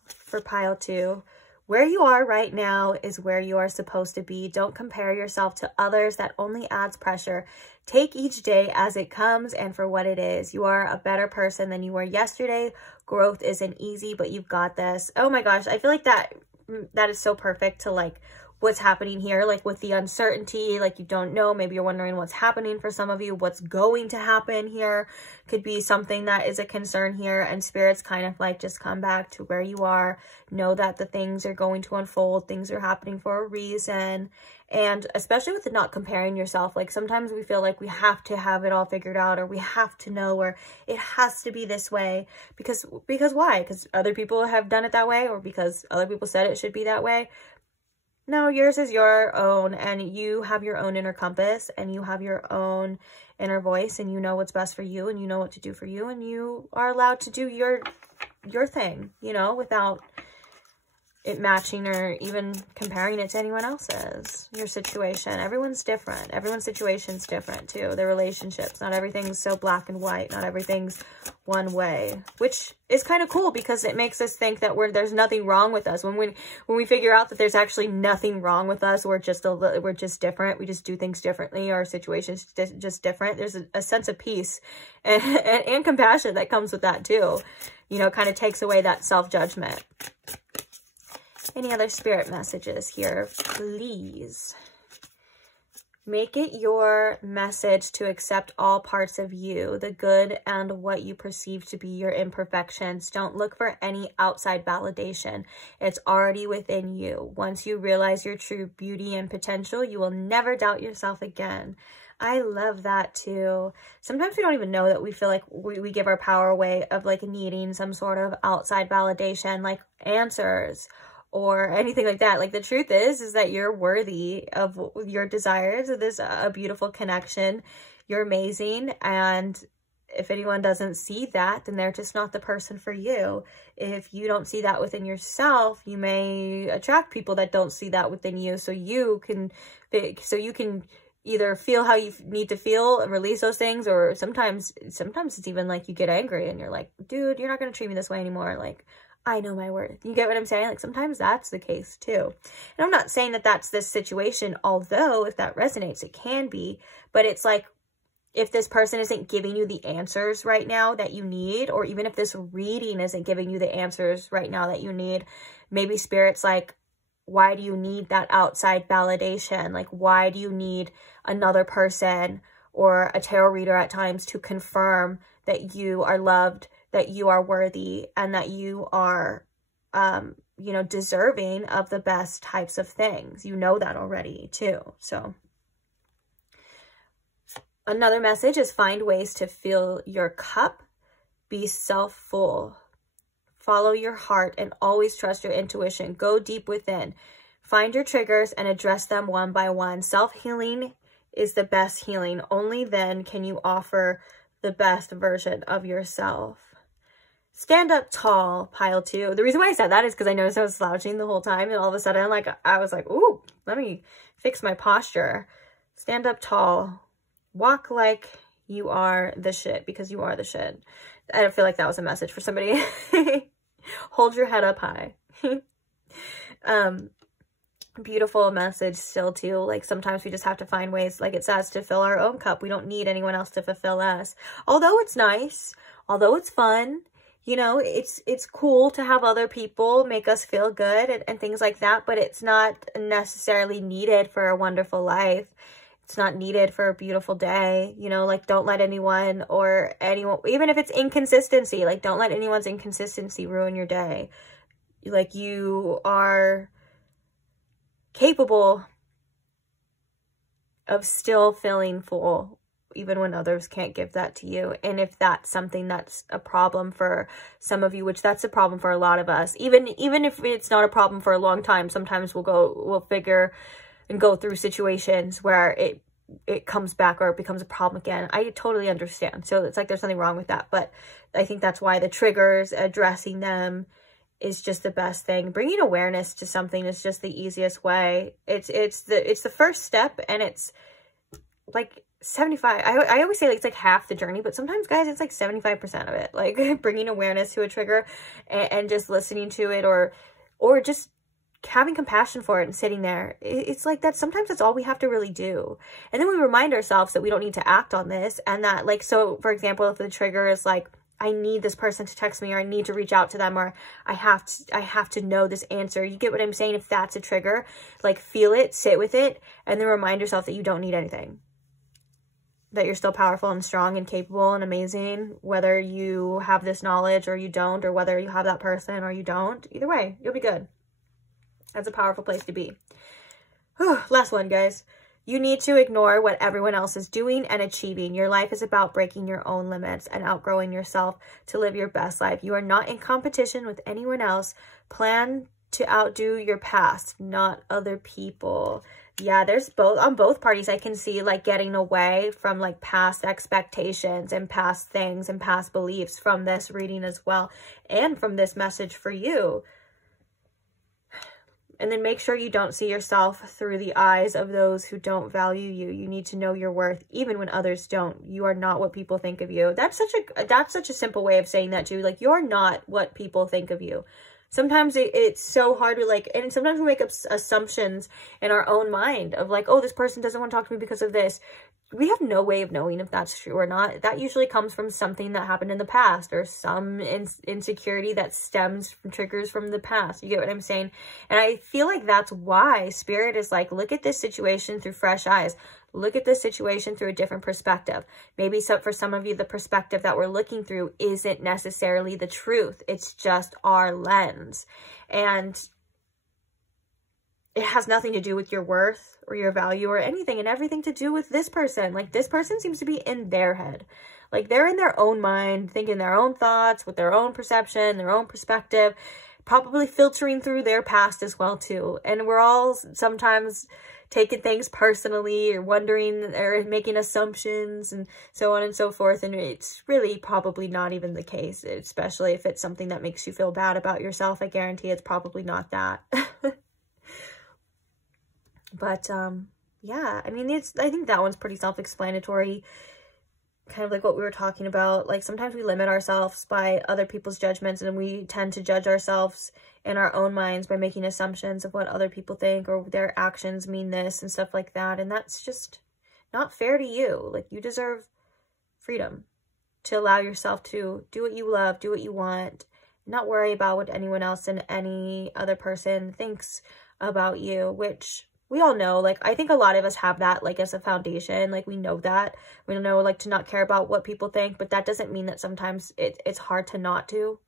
for pile 2? Where you are right now is where you are supposed to be. Don't compare yourself to others. That only adds pressure. Take each day as it comes and for what it is. You are a better person than you were yesterday. Growth isn't easy, but you've got this. Oh my gosh, I feel like that is so perfect to like what's happening here, like with the uncertainty, like you don't know, maybe you're wondering what's happening for some of you, what's going to happen here could be something that is a concern here, and spirits kind of like just come back to where you are, know that the things are going to unfold, things are happening for a reason. And especially with the not comparing yourself, like sometimes we feel like we have to have it all figured out, or we have to know, or it has to be this way because why? Because other people have done it that way, or because other people said it should be that way. No, yours is your own, and you have your own inner compass, and you have your own inner voice, and you know what's best for you, and you know what to do for you, and you are allowed to do your thing, you know, without it matching or even comparing it to anyone else's. Your situation. Everyone's different. Everyone's situation's different too. Their relationships. Not everything's so black and white. Not everything's one way. Which is kind of cool because it makes us think that there's nothing wrong with us. When we figure out that there's actually nothing wrong with us, we're just different. We just do things differently. Our situation's just different. There's a sense of peace and compassion that comes with that too. You know, it kind of takes away that self-judgment. Any other spirit messages here, please? Make it your message to accept all parts of you, the good and what you perceive to be your imperfections. Don't look for any outside validation. It's already within you. Once you realize your true beauty and potential, you will never doubt yourself again. I love that too. Sometimes we don't even know that we feel like we give our power away of like needing some sort of outside validation, like answers or anything like that. Like the truth is that you're worthy of your desires. This a beautiful connection. You're amazing. And if anyone doesn't see that, then they're just not the person for you. If you don't see that within yourself, you may attract people that don't see that within you. So you can either feel how you need to feel and release those things, or sometimes it's even like you get angry and you're like, dude, you're not going to treat me this way anymore. Like, I know my worth. You get what I'm saying? Like sometimes that's the case too. And I'm not saying that that's this situation, although if that resonates, it can be. But it's like, if this person isn't giving you the answers right now that you need, or even if this reading isn't giving you the answers right now that you need, maybe Spirit's like, why do you need that outside validation? Like, why do you need another person or a tarot reader at times to confirm that you are loved, that you are worthy, and that you are, you know, deserving of the best types of things? You know that already too. So another message is find ways to fill your cup. Be self-full. Follow your heart and always trust your intuition. Go deep within. Find your triggers and address them one by one. Self-healing is the best healing. Only then can you offer the best version of yourself. Stand up tall, pile 2. The reason why I said that is because I noticed I was slouching the whole time, and all of a sudden, like, I was like, ooh, let me fix my posture. Stand up tall. Walk like you are the shit, because you are the shit. I don't feel like that was a message for somebody. Hold your head up high. Beautiful message still too. Like sometimes we just have to find ways, like it says, to fill our own cup. We don't need anyone else to fulfill us. Although it's nice, although it's fun, you know, it's cool to have other people make us feel good and things like that, but it's not necessarily needed for a wonderful life. It's not needed for a beautiful day, you know, like don't let anyone or anyone, even if it's inconsistency, like don't let anyone's inconsistency ruin your day. Like you are capable of still feeling full, even when others can't give that to you. And if that's something that's a problem for some of you, which that's a problem for a lot of us, even if it's not a problem for a long time, sometimes we'll figure and go through situations where it comes back or it becomes a problem again. I totally understand. So it's like there's nothing wrong with that. But I think that's why the triggers, addressing them, is just the best thing. Bringing awareness to something is just the easiest way. It's the first step, and it's like 75. I always say like it's like half the journey, but sometimes, guys, it's like 75% of it. Like bringing awareness to a trigger and just listening to it, or just having compassion for it and sitting there. It's like that. Sometimes that's all we have to really do. And then we remind ourselves that we don't need to act on this, and that, like, so for example, if the trigger is like, I need this person to text me, or I need to reach out to them, or I have to know this answer. You get what I'm saying? If that's a trigger, like feel it, sit with it, and then remind yourself that you don't need anything. That you're still powerful and strong and capable and amazing, whether you have this knowledge or you don't, or whether you have that person or you don't. Either way, you'll be good. That's a powerful place to be. Whew, last one, guys. You need to ignore what everyone else is doing and achieving. Your life is about breaking your own limits and outgrowing yourself to live your best life. You are not in competition with anyone else. Plan to outdo your past, not other people. Yeah, there's both, on both parties, I can see like getting away from like past expectations and past things and past beliefs from this reading as well, and from this message for you. And then make sure you don't see yourself through the eyes of those who don't value you. You need to know your worth, even when others don't. You are not what people think of you. That's such a simple way of saying that too. Like, you're not what people think of you. Sometimes it's so hard to like, and sometimes we make up assumptions in our own mind of like, oh, this person doesn't want to talk to me because of this. We have no way of knowing if that's true or not. That usually comes from something that happened in the past, or some insecurity that stems from triggers from the past. You get what I'm saying? And I feel like that's why Spirit is like, look at this situation through fresh eyes. Look at this situation through a different perspective. Maybe for some of you, the perspective that we're looking through isn't necessarily the truth. It's just our lens. And it has nothing to do with your worth or your value or anything, and everything to do with this person. Like, this person seems to be in their head. Like, they're in their own mind, thinking their own thoughts with their own perception, their own perspective, probably filtering through their past as well too. And we're all sometimes taking things personally, or wondering, or making assumptions, and so on and so forth. And it's really probably not even the case, especially if it's something that makes you feel bad about yourself. I guarantee it's probably not that. But, yeah, I mean, I think that one's pretty self-explanatory. Kind of like what we were talking about. Like, sometimes we limit ourselves by other people's judgments, and we tend to judge ourselves in our own minds by making assumptions of what other people think, or their actions mean this and stuff like that. And that's just not fair to you. Like, you deserve freedom to allow yourself to do what you love, do what you want, not worry about what anyone else and any other person thinks about you, which we all know. Like, I think a lot of us have that, like, as a foundation. Like, we know that. We know, like, to not care about what people think, but that doesn't mean that sometimes it's hard to not do.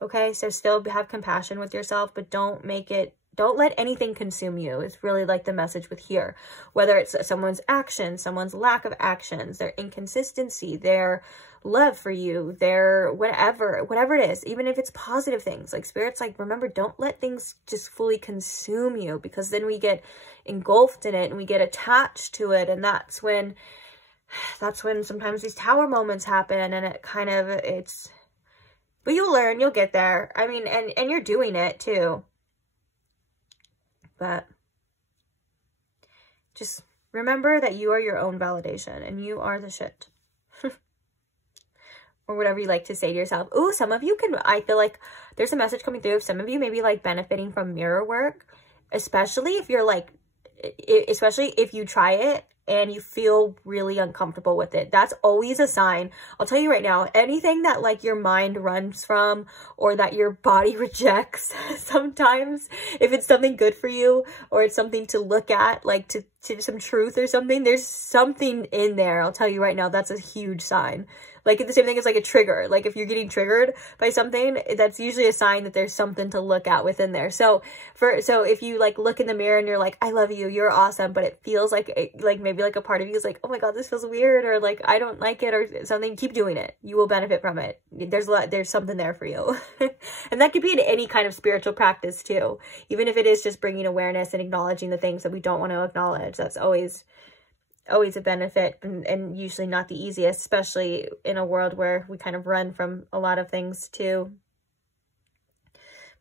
Okay? So still have compassion with yourself, but don't let anything consume you. It's really like the message with here. Whether it's someone's actions, someone's lack of actions, their inconsistency, their love for you, their whatever it is, even if it's positive things. Like, Spirit's like, remember, don't let things just fully consume you, because then we get engulfed in it and we get attached to it. And that's when sometimes these tower moments happen, and but you'll learn, you'll get there. I mean, and you're doing it too. But just remember that you are your own validation, and you are the shit. Or whatever you like to say to yourself. Ooh, some of you I feel like there's a message coming through. Some of you may be like benefiting from mirror work, especially if you're like, especially if you try it and you feel really uncomfortable with it. That's always a sign. I'll tell you right now, anything that like your mind runs from, or that your body rejects sometimes, if it's something good for you, or it's something to look at, like to some truth or something, there's something in there. I'll tell you right now, that's a huge sign. Like, the same thing as like a trigger. Like, if you're getting triggered by something, that's usually a sign that there's something to look at within there. So if you like look in the mirror and you're like, I love you, you're awesome, but it feels like maybe like a part of you is like, oh my God, this feels weird, or like, I don't like it, or something, keep doing it. You will benefit from it. There's something there for you. And that could be in any kind of spiritual practice too. Even if it is just bringing awareness and acknowledging the things that we don't want to acknowledge. That's always a benefit, and usually not the easiest, especially in a world where we kind of run from a lot of things too.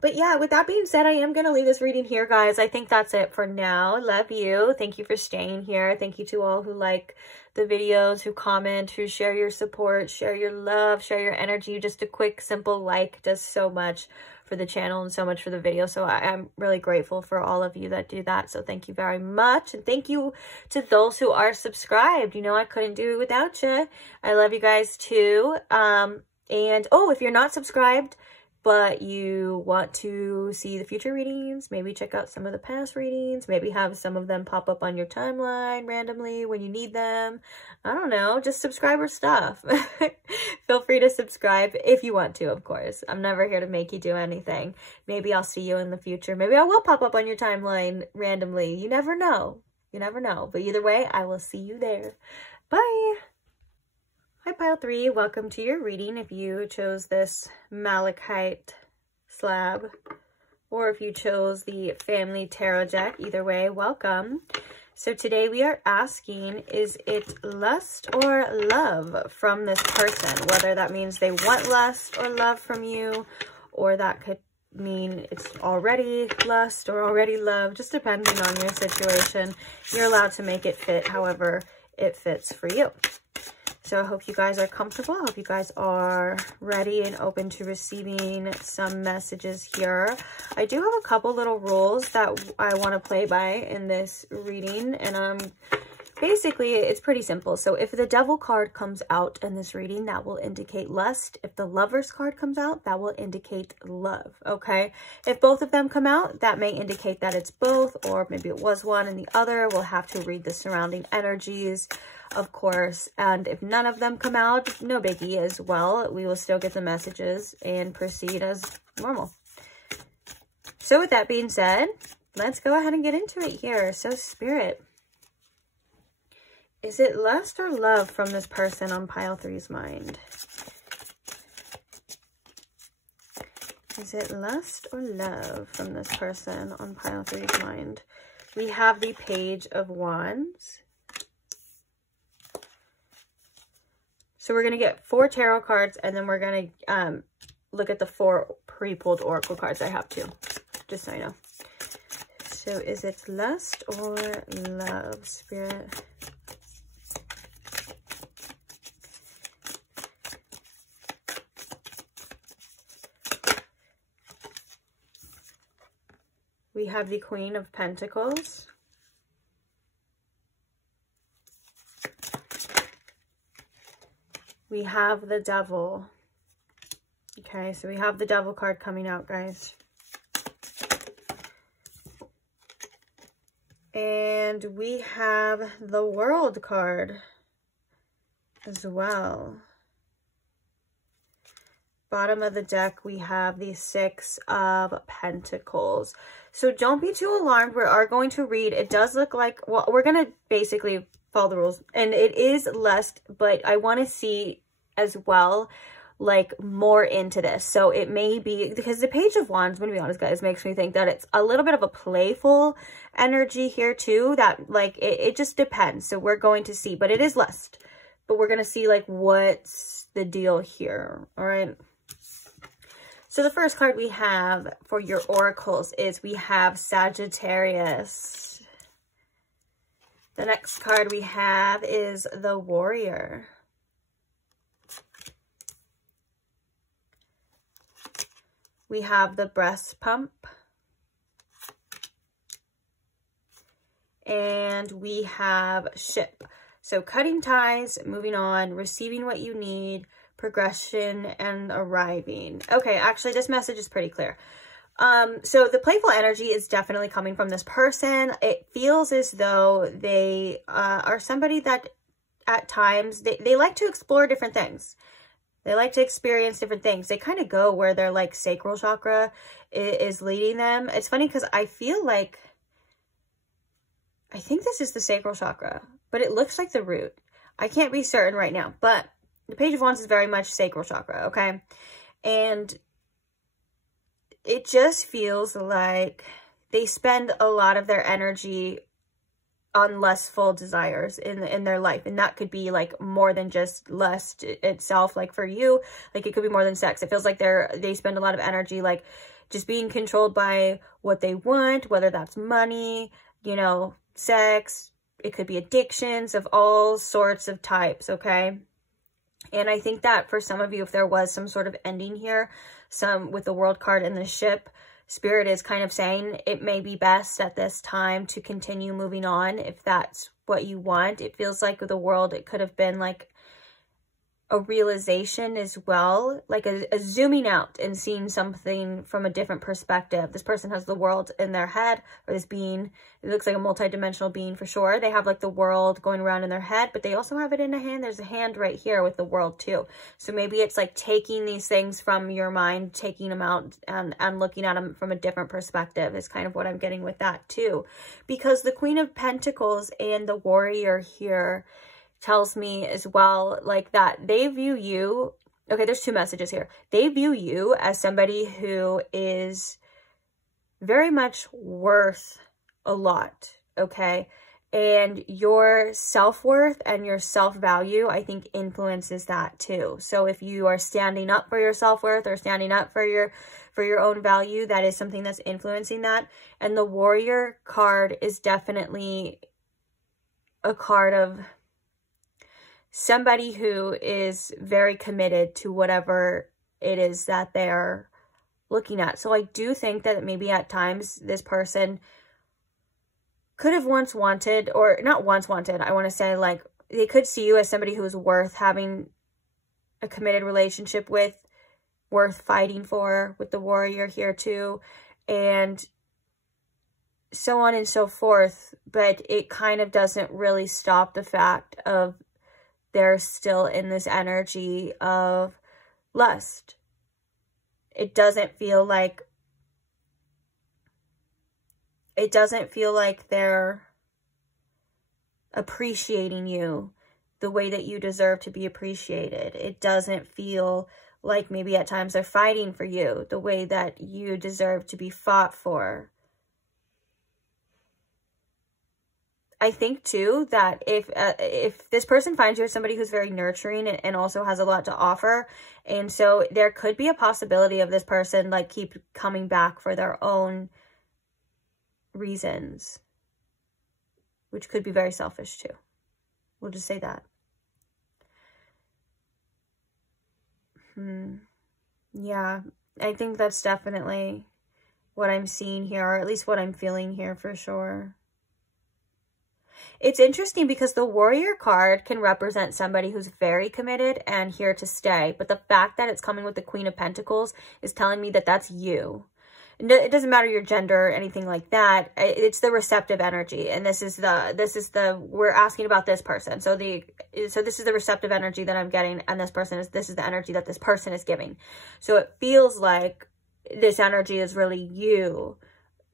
But yeah, with that being said, I am going to leave this reading here, guys. I think that's it for now. Love you. Thank you for staying here. Thank you to all who like the videos, who comment, who share your support, share your love, share your energy. Just a quick, simple like does so much for the channel and so much for the video. So I'm really grateful for all of you that do that. So thank you very much. And thank you to those who are subscribed. You know, I couldn't do it without you. I love you guys too. And oh, if you're not subscribed, but you want to see the future readings, maybe check out some of the past readings, maybe have some of them pop up on your timeline randomly when you need them. I don't know, just subscriber stuff. Feel free to subscribe if you want to, of course. I'm never here to make you do anything. Maybe I'll see you in the future. Maybe I will pop up on your timeline randomly. You never know. You never know. But either way, I will see you there. Bye. Hi, Pile 3. Welcome to your reading. If you chose this malachite slab, or if you chose the family tarot deck, either way, welcome. So today we are asking, is it lust or love from this person? Whether that means they want lust or love from you, or that could mean it's already lust or already love, just depending on your situation. You're allowed to make it fit however it fits for you. So I hope you guys are comfortable. I hope you guys are ready and open to receiving some messages here. I do have a couple little rules that I want to play by in this reading, and basically it's pretty simple. So if the Devil card comes out in this reading, that will indicate lust. If the Lovers card comes out, that will indicate love, okay? If both of them come out, that may indicate that it's both, or maybe it was one and the other. We'll have to read the surrounding energies, of course. And if none of them come out, no biggie as well. We will still get the messages and proceed as normal. So with that being said, let's go ahead and get into it here. So Spirit, is it lust or love from this person on pile 3's mind? Is it lust or love from this person on pile 3's mind? We have the Page of Wands. So we're going to get 4 tarot cards, and then we're going to look at the 4 pre-pulled oracle cards I have too, just so you know. So is it lust or love, Spirit? We have the Queen of Pentacles. We have the Devil. Okay, so we have the Devil card coming out, guys. And we have the World card as well. Bottom of the deck, we have the 6 of Pentacles. So don't be too alarmed. We are going to read. It does look like, well, we're going to basically follow the rules. And it is lust, but I want to see as well, like, more into this. So it may be, because the Page of Wands, I'm going to be honest, guys, makes me think that it's a little bit of a playful energy here too, that, like, it just depends. So we're going to see, but it is lust. But we're going to see, like, what's the deal here, all right? So the first card we have for your oracles is we have Sagittarius. The next card we have is the Warrior. We have the Breast Pump. And we have Ship. So cutting ties, moving on, receiving what you need, progression, and arriving. Okay, actually this message is pretty clear. So the playful energy is definitely coming from this person. It feels as though they are somebody that at times they like to explore different things. They like to experience different things. They kind of go where their, like, sacral chakra is leading them. It's funny because I feel like, I think this is the sacral chakra, but it looks like the root. I can't be certain right now, but the Page of Wands is very much sacral chakra, okay? And it just feels like they spend a lot of their energy on lustful desires in their life. And that could be, like, more than just lust itself. Like, for you, like, it could be more than sex. It feels like they spend a lot of energy, like, just being controlled by what they want, whether that's money, you know, sex. It could be addictions of all sorts of types, okay? And I think that for some of you, if there was some sort of ending here, some with the World card and the Ship, Spirit is kind of saying it may be best at this time to continue moving on if that's what you want. It feels like with the World, it could have been like a realization as well, like a zooming out and seeing something from a different perspective. This person has the world in their head, or this being, it looks like a multi-dimensional being for sure. They have like the world going around in their head, but they also have it in a hand. There's a hand right here with the world too. So maybe it's like taking these things from your mind, taking them out and looking at them from a different perspective is kind of what I'm getting with that too. Because the Queen of Pentacles and the Warrior here tells me as well, like, that they view you, okay, there's two messages here. They view you as somebody who is very much worth a lot, okay? And your self-worth and your self-value, I think, influences that too. So if you are standing up for your self-worth or standing up for your own value, that is something that's influencing that. And the Warrior card is definitely a card of somebody who is very committed to whatever it is that they're looking at. So I do think that maybe at times this person could have once wanted, or not once wanted, I want to say, like, they could see you as somebody who is worth having a committed relationship with, worth fighting for, with the Warrior here too, and so on and so forth. But it kind of doesn't really stop the fact of they're still in this energy of lust. It doesn't feel like they're appreciating you the way that you deserve to be appreciated. It doesn't feel like maybe at times they're fighting for you the way that you deserve to be fought for. I think too that if this person finds you as somebody who's very nurturing and also has a lot to offer, and so there could be a possibility of this person like keep coming back for their own reasons, which could be very selfish too. We'll just say that. Yeah, I think that's definitely what I'm seeing here, or at least what I'm feeling here for sure. It's interesting because the Warrior card can represent somebody who's very committed and here to stay. But the fact that it's coming with the Queen of Pentacles is telling me that that's you. It doesn't matter your gender or anything like that. It's the receptive energy. And this is the, we're asking about this person. So this is the receptive energy that I'm getting. And this is the energy that this person is giving. So it feels like this energy is really you.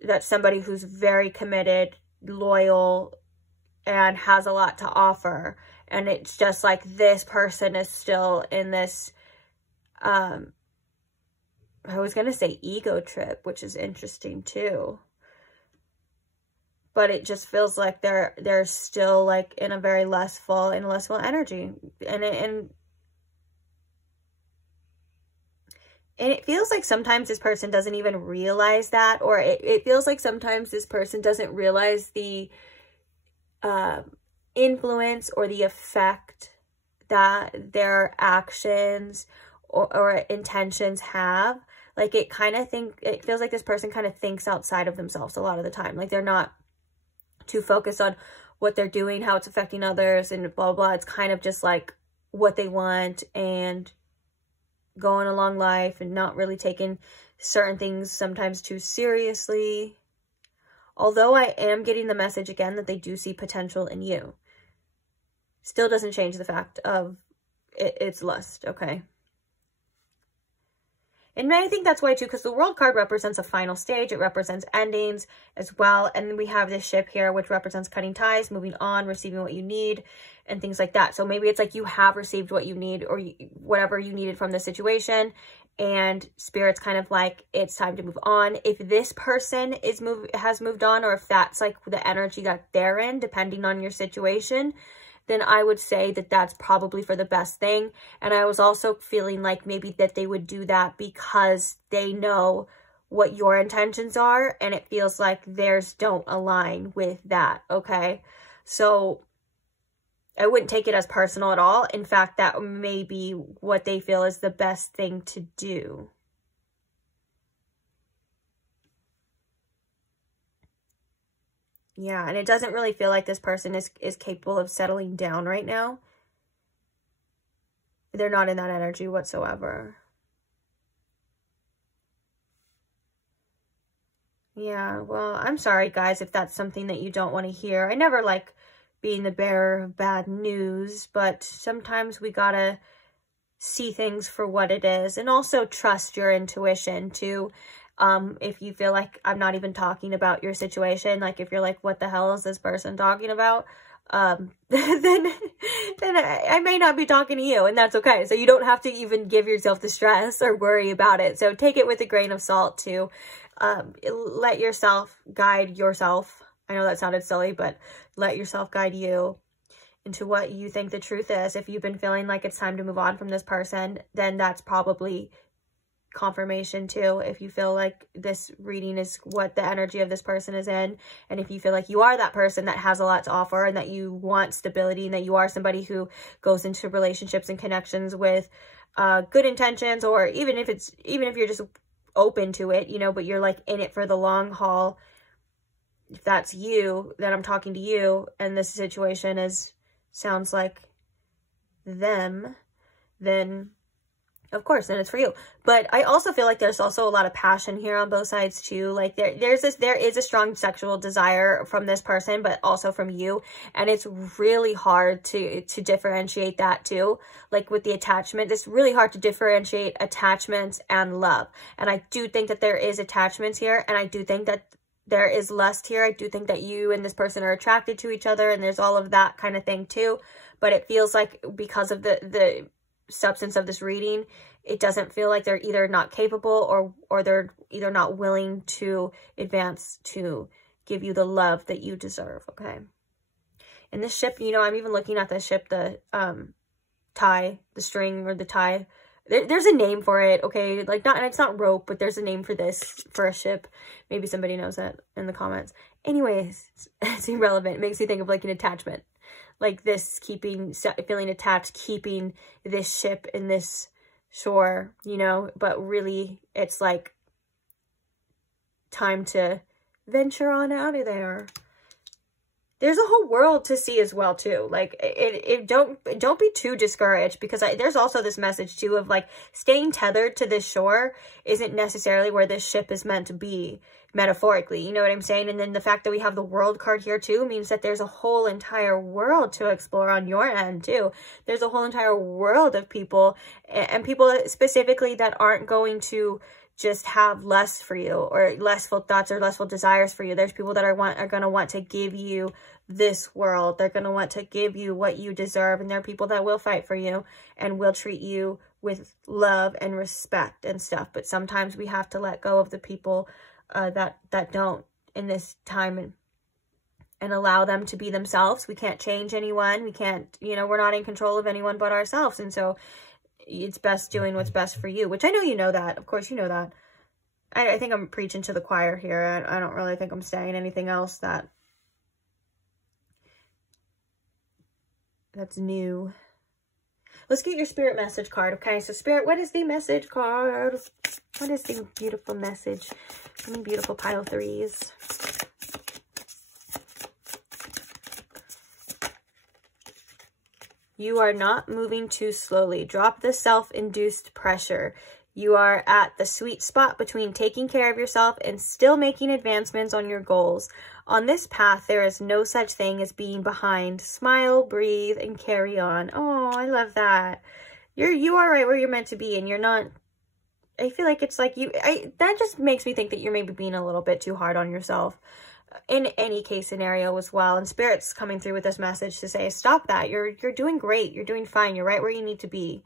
That's somebody who's very committed, loyal, and has a lot to offer. And it's just like this person is still in this, I was going to say ego trip, which is interesting too. But it just feels like they're still like in a very lustful energy. And it feels like sometimes this person doesn't even realize that, or it feels like sometimes this person doesn't realize the influence or the effect that their actions or intentions have. Like it feels like this person kind of thinks outside of themselves a lot of the time. Like they're not too focused on what they're doing, how it's affecting others, and blah, blah, blah. It's kind of just like what they want and going along life and not really taking certain things sometimes too seriously. Although I am getting the message again that they do see potential in you. Still doesn't change the fact of it's lust, okay? And I think that's why too, because the World card represents a final stage. It represents endings as well. And then we have this ship here, which represents cutting ties, moving on, receiving what you need, and things like that. So maybe it's like you have received what you need, or whatever you needed from the situation, and Spirit's kind of like, it's time to move on. If this person has moved on, or if that's like the energy that they're in, depending on your situation, then I would say that that's probably for the best thing. And I was also feeling like maybe that they would do that because they know what your intentions are, and it feels like theirs don't align with that, okay? So I wouldn't take it as personal at all. In fact, that may be what they feel is the best thing to do. Yeah, and it doesn't really feel like this person is capable of settling down right now. They're not in that energy whatsoever. Yeah, well, I'm sorry, guys, if that's something that you don't want to hear. I never like being the bearer of bad news, but sometimes we gotta see things for what it is, and also trust your intuition too. If you feel like I'm not even talking about your situation, like if you're like, what the hell is this person talking about? Then I may not be talking to you, and that's okay. So you don't have to even give yourself the stress or worry about it. So take it with a grain of salt too. let yourself guide yourself. I know that sounded silly, but let yourself guide you into what you think the truth is. If you've been feeling like it's time to move on from this person, then that's probably confirmation too. If you feel like this reading is what the energy of this person is in, and if you feel like you are that person that has a lot to offer and that you want stability and that you are somebody who goes into relationships and connections with good intentions, or even if you're just open to it, you know, but you're like in it for the long haul, if that's you, then I'm talking to you, and this situation sounds like them, then of course, then it's for you. But I also feel like there's also a lot of passion here on both sides too. Like there is a strong sexual desire from this person, but also from you. And it's really hard to differentiate that too. Like with the attachment, it's really hard to differentiate attachments and love. And I do think that there is attachments here. And I do think that there is lust here. I do think that you and this person are attracted to each other, and there's all of that kind of thing too. But it feels like because of the substance of this reading, it doesn't feel like they're either not capable or they're either not willing to advance to give you the love that you deserve. Okay. And this ship, you know, I'm even looking at the ship, the tie, the string or the tie. There's a name for it. Okay. Like it's not rope, but there's a name for this, for a ship. Maybe somebody knows that in the comments. Anyways, it's irrelevant. It makes me think of like an attachment. Like this feeling attached, keeping this ship in this shore, you know, but really it's like time to venture on out of there. There's a whole world to see as well too. Like don't be too discouraged, because there's also this message too of like staying tethered to this shore isn't necessarily where this ship is meant to be, metaphorically, you know what I'm saying? And then the fact that we have the world card here too means that there's a whole entire world to explore on your end too. There's a whole entire world of people, and people specifically that aren't going to just have lust for you or lustful thoughts or lustful desires for you. There's people that are going to want to give you this world. They're going to want to give you what you deserve. And there are people that will fight for you and will treat you with love and respect and stuff. But sometimes we have to let go of the people that don't in this time, and allow them to be themselves. We can't change anyone. We can't, you know, we're not in control of anyone but ourselves. And so it's best doing what's best for you, which I know you know that. Of course, you know that. I think I'm preaching to the choir here. I don't really think I'm saying anything else that's new. Let's get your spirit message card. Okay, so spirit, what is the message card? What is the beautiful message? Any beautiful pile threes? You are not moving too slowly. Drop the self-induced pressure. You are at the sweet spot between taking care of yourself and still making advancements on your goals. On this path, there is no such thing as being behind. Smile, breathe, and carry on. Oh, I love that. You are right where you're meant to be, and you're not. I feel like it's like that just makes me think that you're maybe being a little bit too hard on yourself in any case scenario as well. And Spirit's coming through with this message to say, stop that. You're doing great. You're doing fine. You're right where you need to be.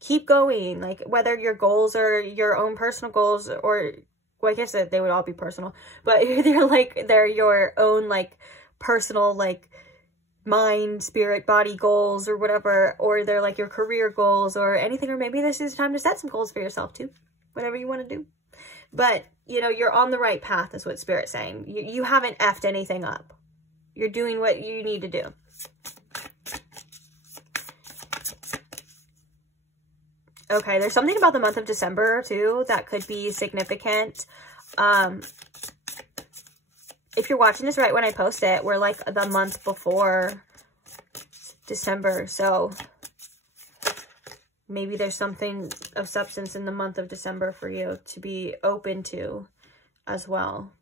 Keep going. Like whether your goals are your own personal goals, or well, I guess that they would all be personal, but they're your own like personal like mind, spirit, body goals or whatever, or they're like your career goals or anything, or maybe this is time to set some goals for yourself too, whatever you want to do. But you know, you're on the right path is what Spirit's saying. You haven't effed anything up. You're doing what you need to do. Okay, there's something about the month of December too that could be significant. If you're watching this right when I post it, we're like the month before December, so maybe there's something of substance in the month of December for you to be open to as well.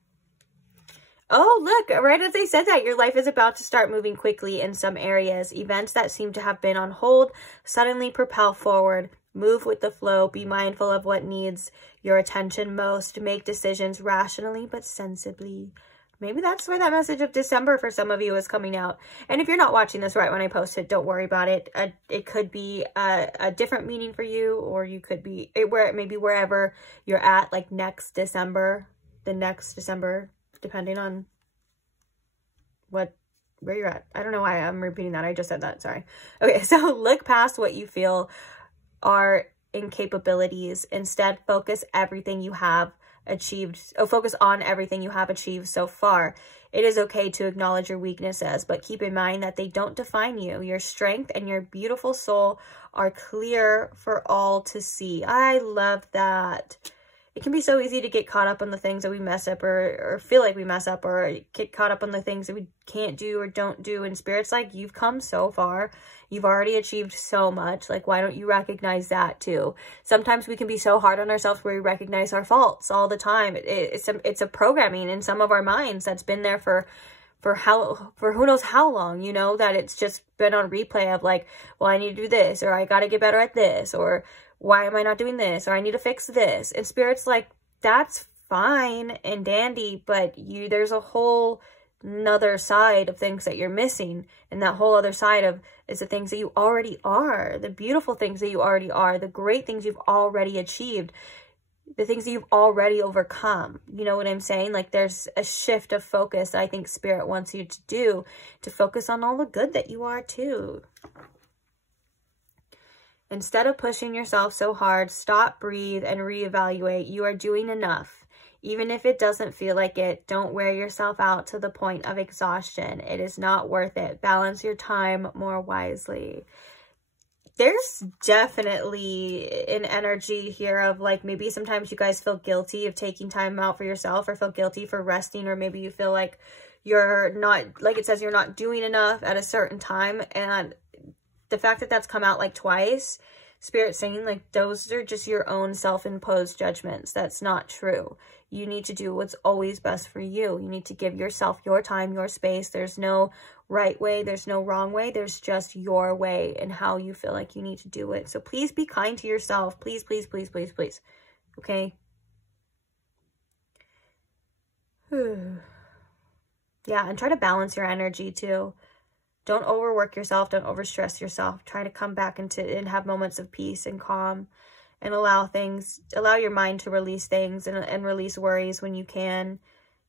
Oh, look, right as I said that, your life is about to start moving quickly in some areas. Events that seem to have been on hold suddenly propel forward. Move with the flow. Be mindful of what needs your attention most. Make decisions rationally but sensibly. maybe that's why that message of December for some of you is coming out. And if you're not watching this right when I post it, don't worry about it. It could be a different meaning for you, or you could be maybe wherever you're at, like the next December, depending on where you're at. I don't know why I'm repeating that. I just said that. Sorry. Okay, so look past what you feel are incapabilities. Instead, focus on everything you have achieved so far. It is okay to acknowledge your weaknesses, but keep in mind that they don't define you. Your strength and your beautiful soul are clear for all to see. I love that. It can be so easy to get caught up on the things that we mess up, or feel like we mess up, or get caught up on the things that we can't do or don't do. And Spirit's like, you've come so far. You've already achieved so much. Like, why don't you recognize that too? Sometimes we can be so hard on ourselves where we recognize our faults all the time. It's a programming in some of our minds that's been there for who knows how long, you know, that it's just been on replay of like, well, I need to do this, or I got to get better at this, or why am I not doing this, or I need to fix this. And Spirit's like, that's fine and dandy, but there's a whole another side of things that you're missing. And that whole other side is the things that you already are, the beautiful things that you already are, the great things you've already achieved, the things that you've already overcome. You know what I'm saying? Like, there's a shift of focus that I think Spirit wants you to do, to focus on all the good that you are too. Instead of pushing yourself so hard, stop, breathe, and reevaluate. You are doing enough. Even if it doesn't feel like it, don't wear yourself out to the point of exhaustion. It is not worth it. Balance your time more wisely. There's definitely an energy here of like, maybe sometimes you guys feel guilty of taking time out for yourself, or feel guilty for resting, or maybe you feel like you're not, like it says, you're not doing enough at a certain time. And the fact that that's come out like twice, Spirit saying like those are just your own self-imposed judgments. That's not true. You need to do what's always best for you. You need to give yourself your time, your space. There's no right way. There's no wrong way. There's just your way and how you feel like you need to do it. So please be kind to yourself. Please, please, please, please, please. Okay? Yeah, and try to balance your energy too. Don't overwork yourself. Don't overstress yourself. Try to come back and have moments of peace and calm, and allow your mind to release things and release worries when you can.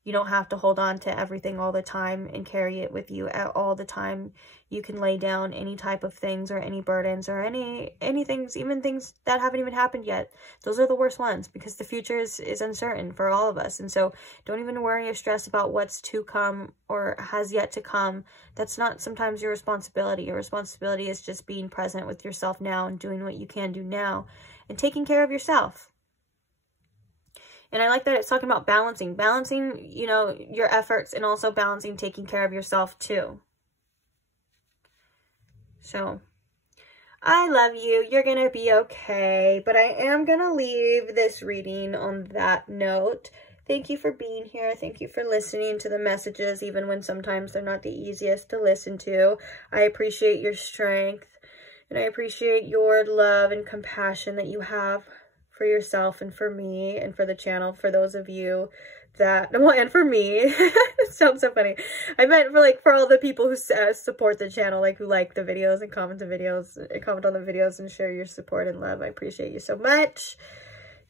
You don't have to hold on to everything all the time and carry it with you all the time. You can lay down any type of things, or any burdens, or anything, even things that haven't even happened yet. Those are the worst ones, because the future is uncertain for all of us. And so don't even worry or stress about what's to come or has yet to come. That's not sometimes your responsibility. Your responsibility is just being present with yourself now and doing what you can do now and taking care of yourself. And I like that it's talking about balancing, you know, your efforts, and also balancing taking care of yourself too. So, I love you. You're going to be okay. But I am going to leave this reading on that note. Thank you for being here. Thank you for listening to the messages, even when sometimes they're not the easiest to listen to. I appreciate your strength, and I appreciate your love and compassion that you have for yourself and for me and for the channel. For those of you that, well, and for me, it sounds so funny. I meant for all the people who support the channel, like who like the videos and comment on the videos and share your support and love. I appreciate you so much.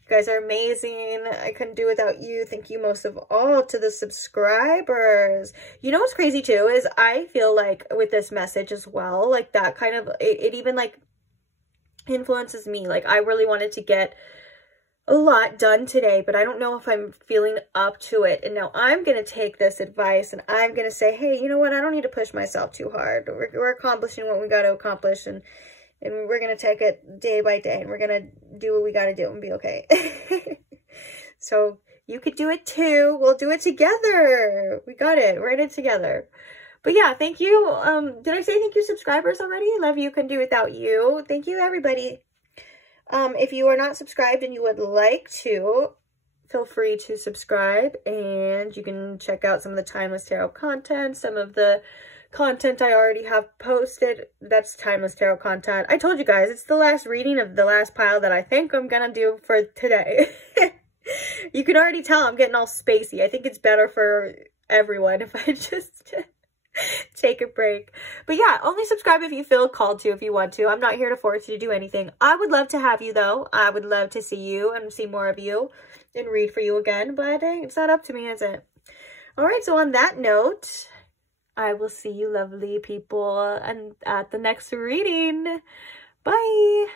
You guys are amazing. I couldn't do without you. Thank you most of all to the subscribers. You know what's crazy too is I feel like with this message as well, like that kind of, it even like influences me. Like, I really wanted to get a lot done today, but I don't know if I'm feeling up to it. And now I'm going to take this advice and I'm going to say, hey, you know what? I don't need to push myself too hard. We're accomplishing what we got to accomplish, and we're going to take it day by day, and we're going to do what we got to do and be okay. So you could do it too. We'll do it together. We got it. We're in it together. But yeah, thank you. Did I say thank you, subscribers, already? Love you. Couldn't do without you. Thank you, everybody. If you are not subscribed and you would like to, feel free to subscribe, and you can check out some of the Timeless Tarot content, some of the content I already have posted. That's Timeless Tarot content. I told you guys, it's the last reading of the last pile that I think I'm gonna do for today. You can already tell I'm getting all spacey. I think it's better for everyone if I just take a break. But yeah, only subscribe if you feel called to, if you want to. I'm not here to force you to do anything. I would love to have you though. I would love to see you and see more of you and read for you again, but it's not up to me, is it? All right, so on that note, I will see you lovely people and at the next reading. Bye.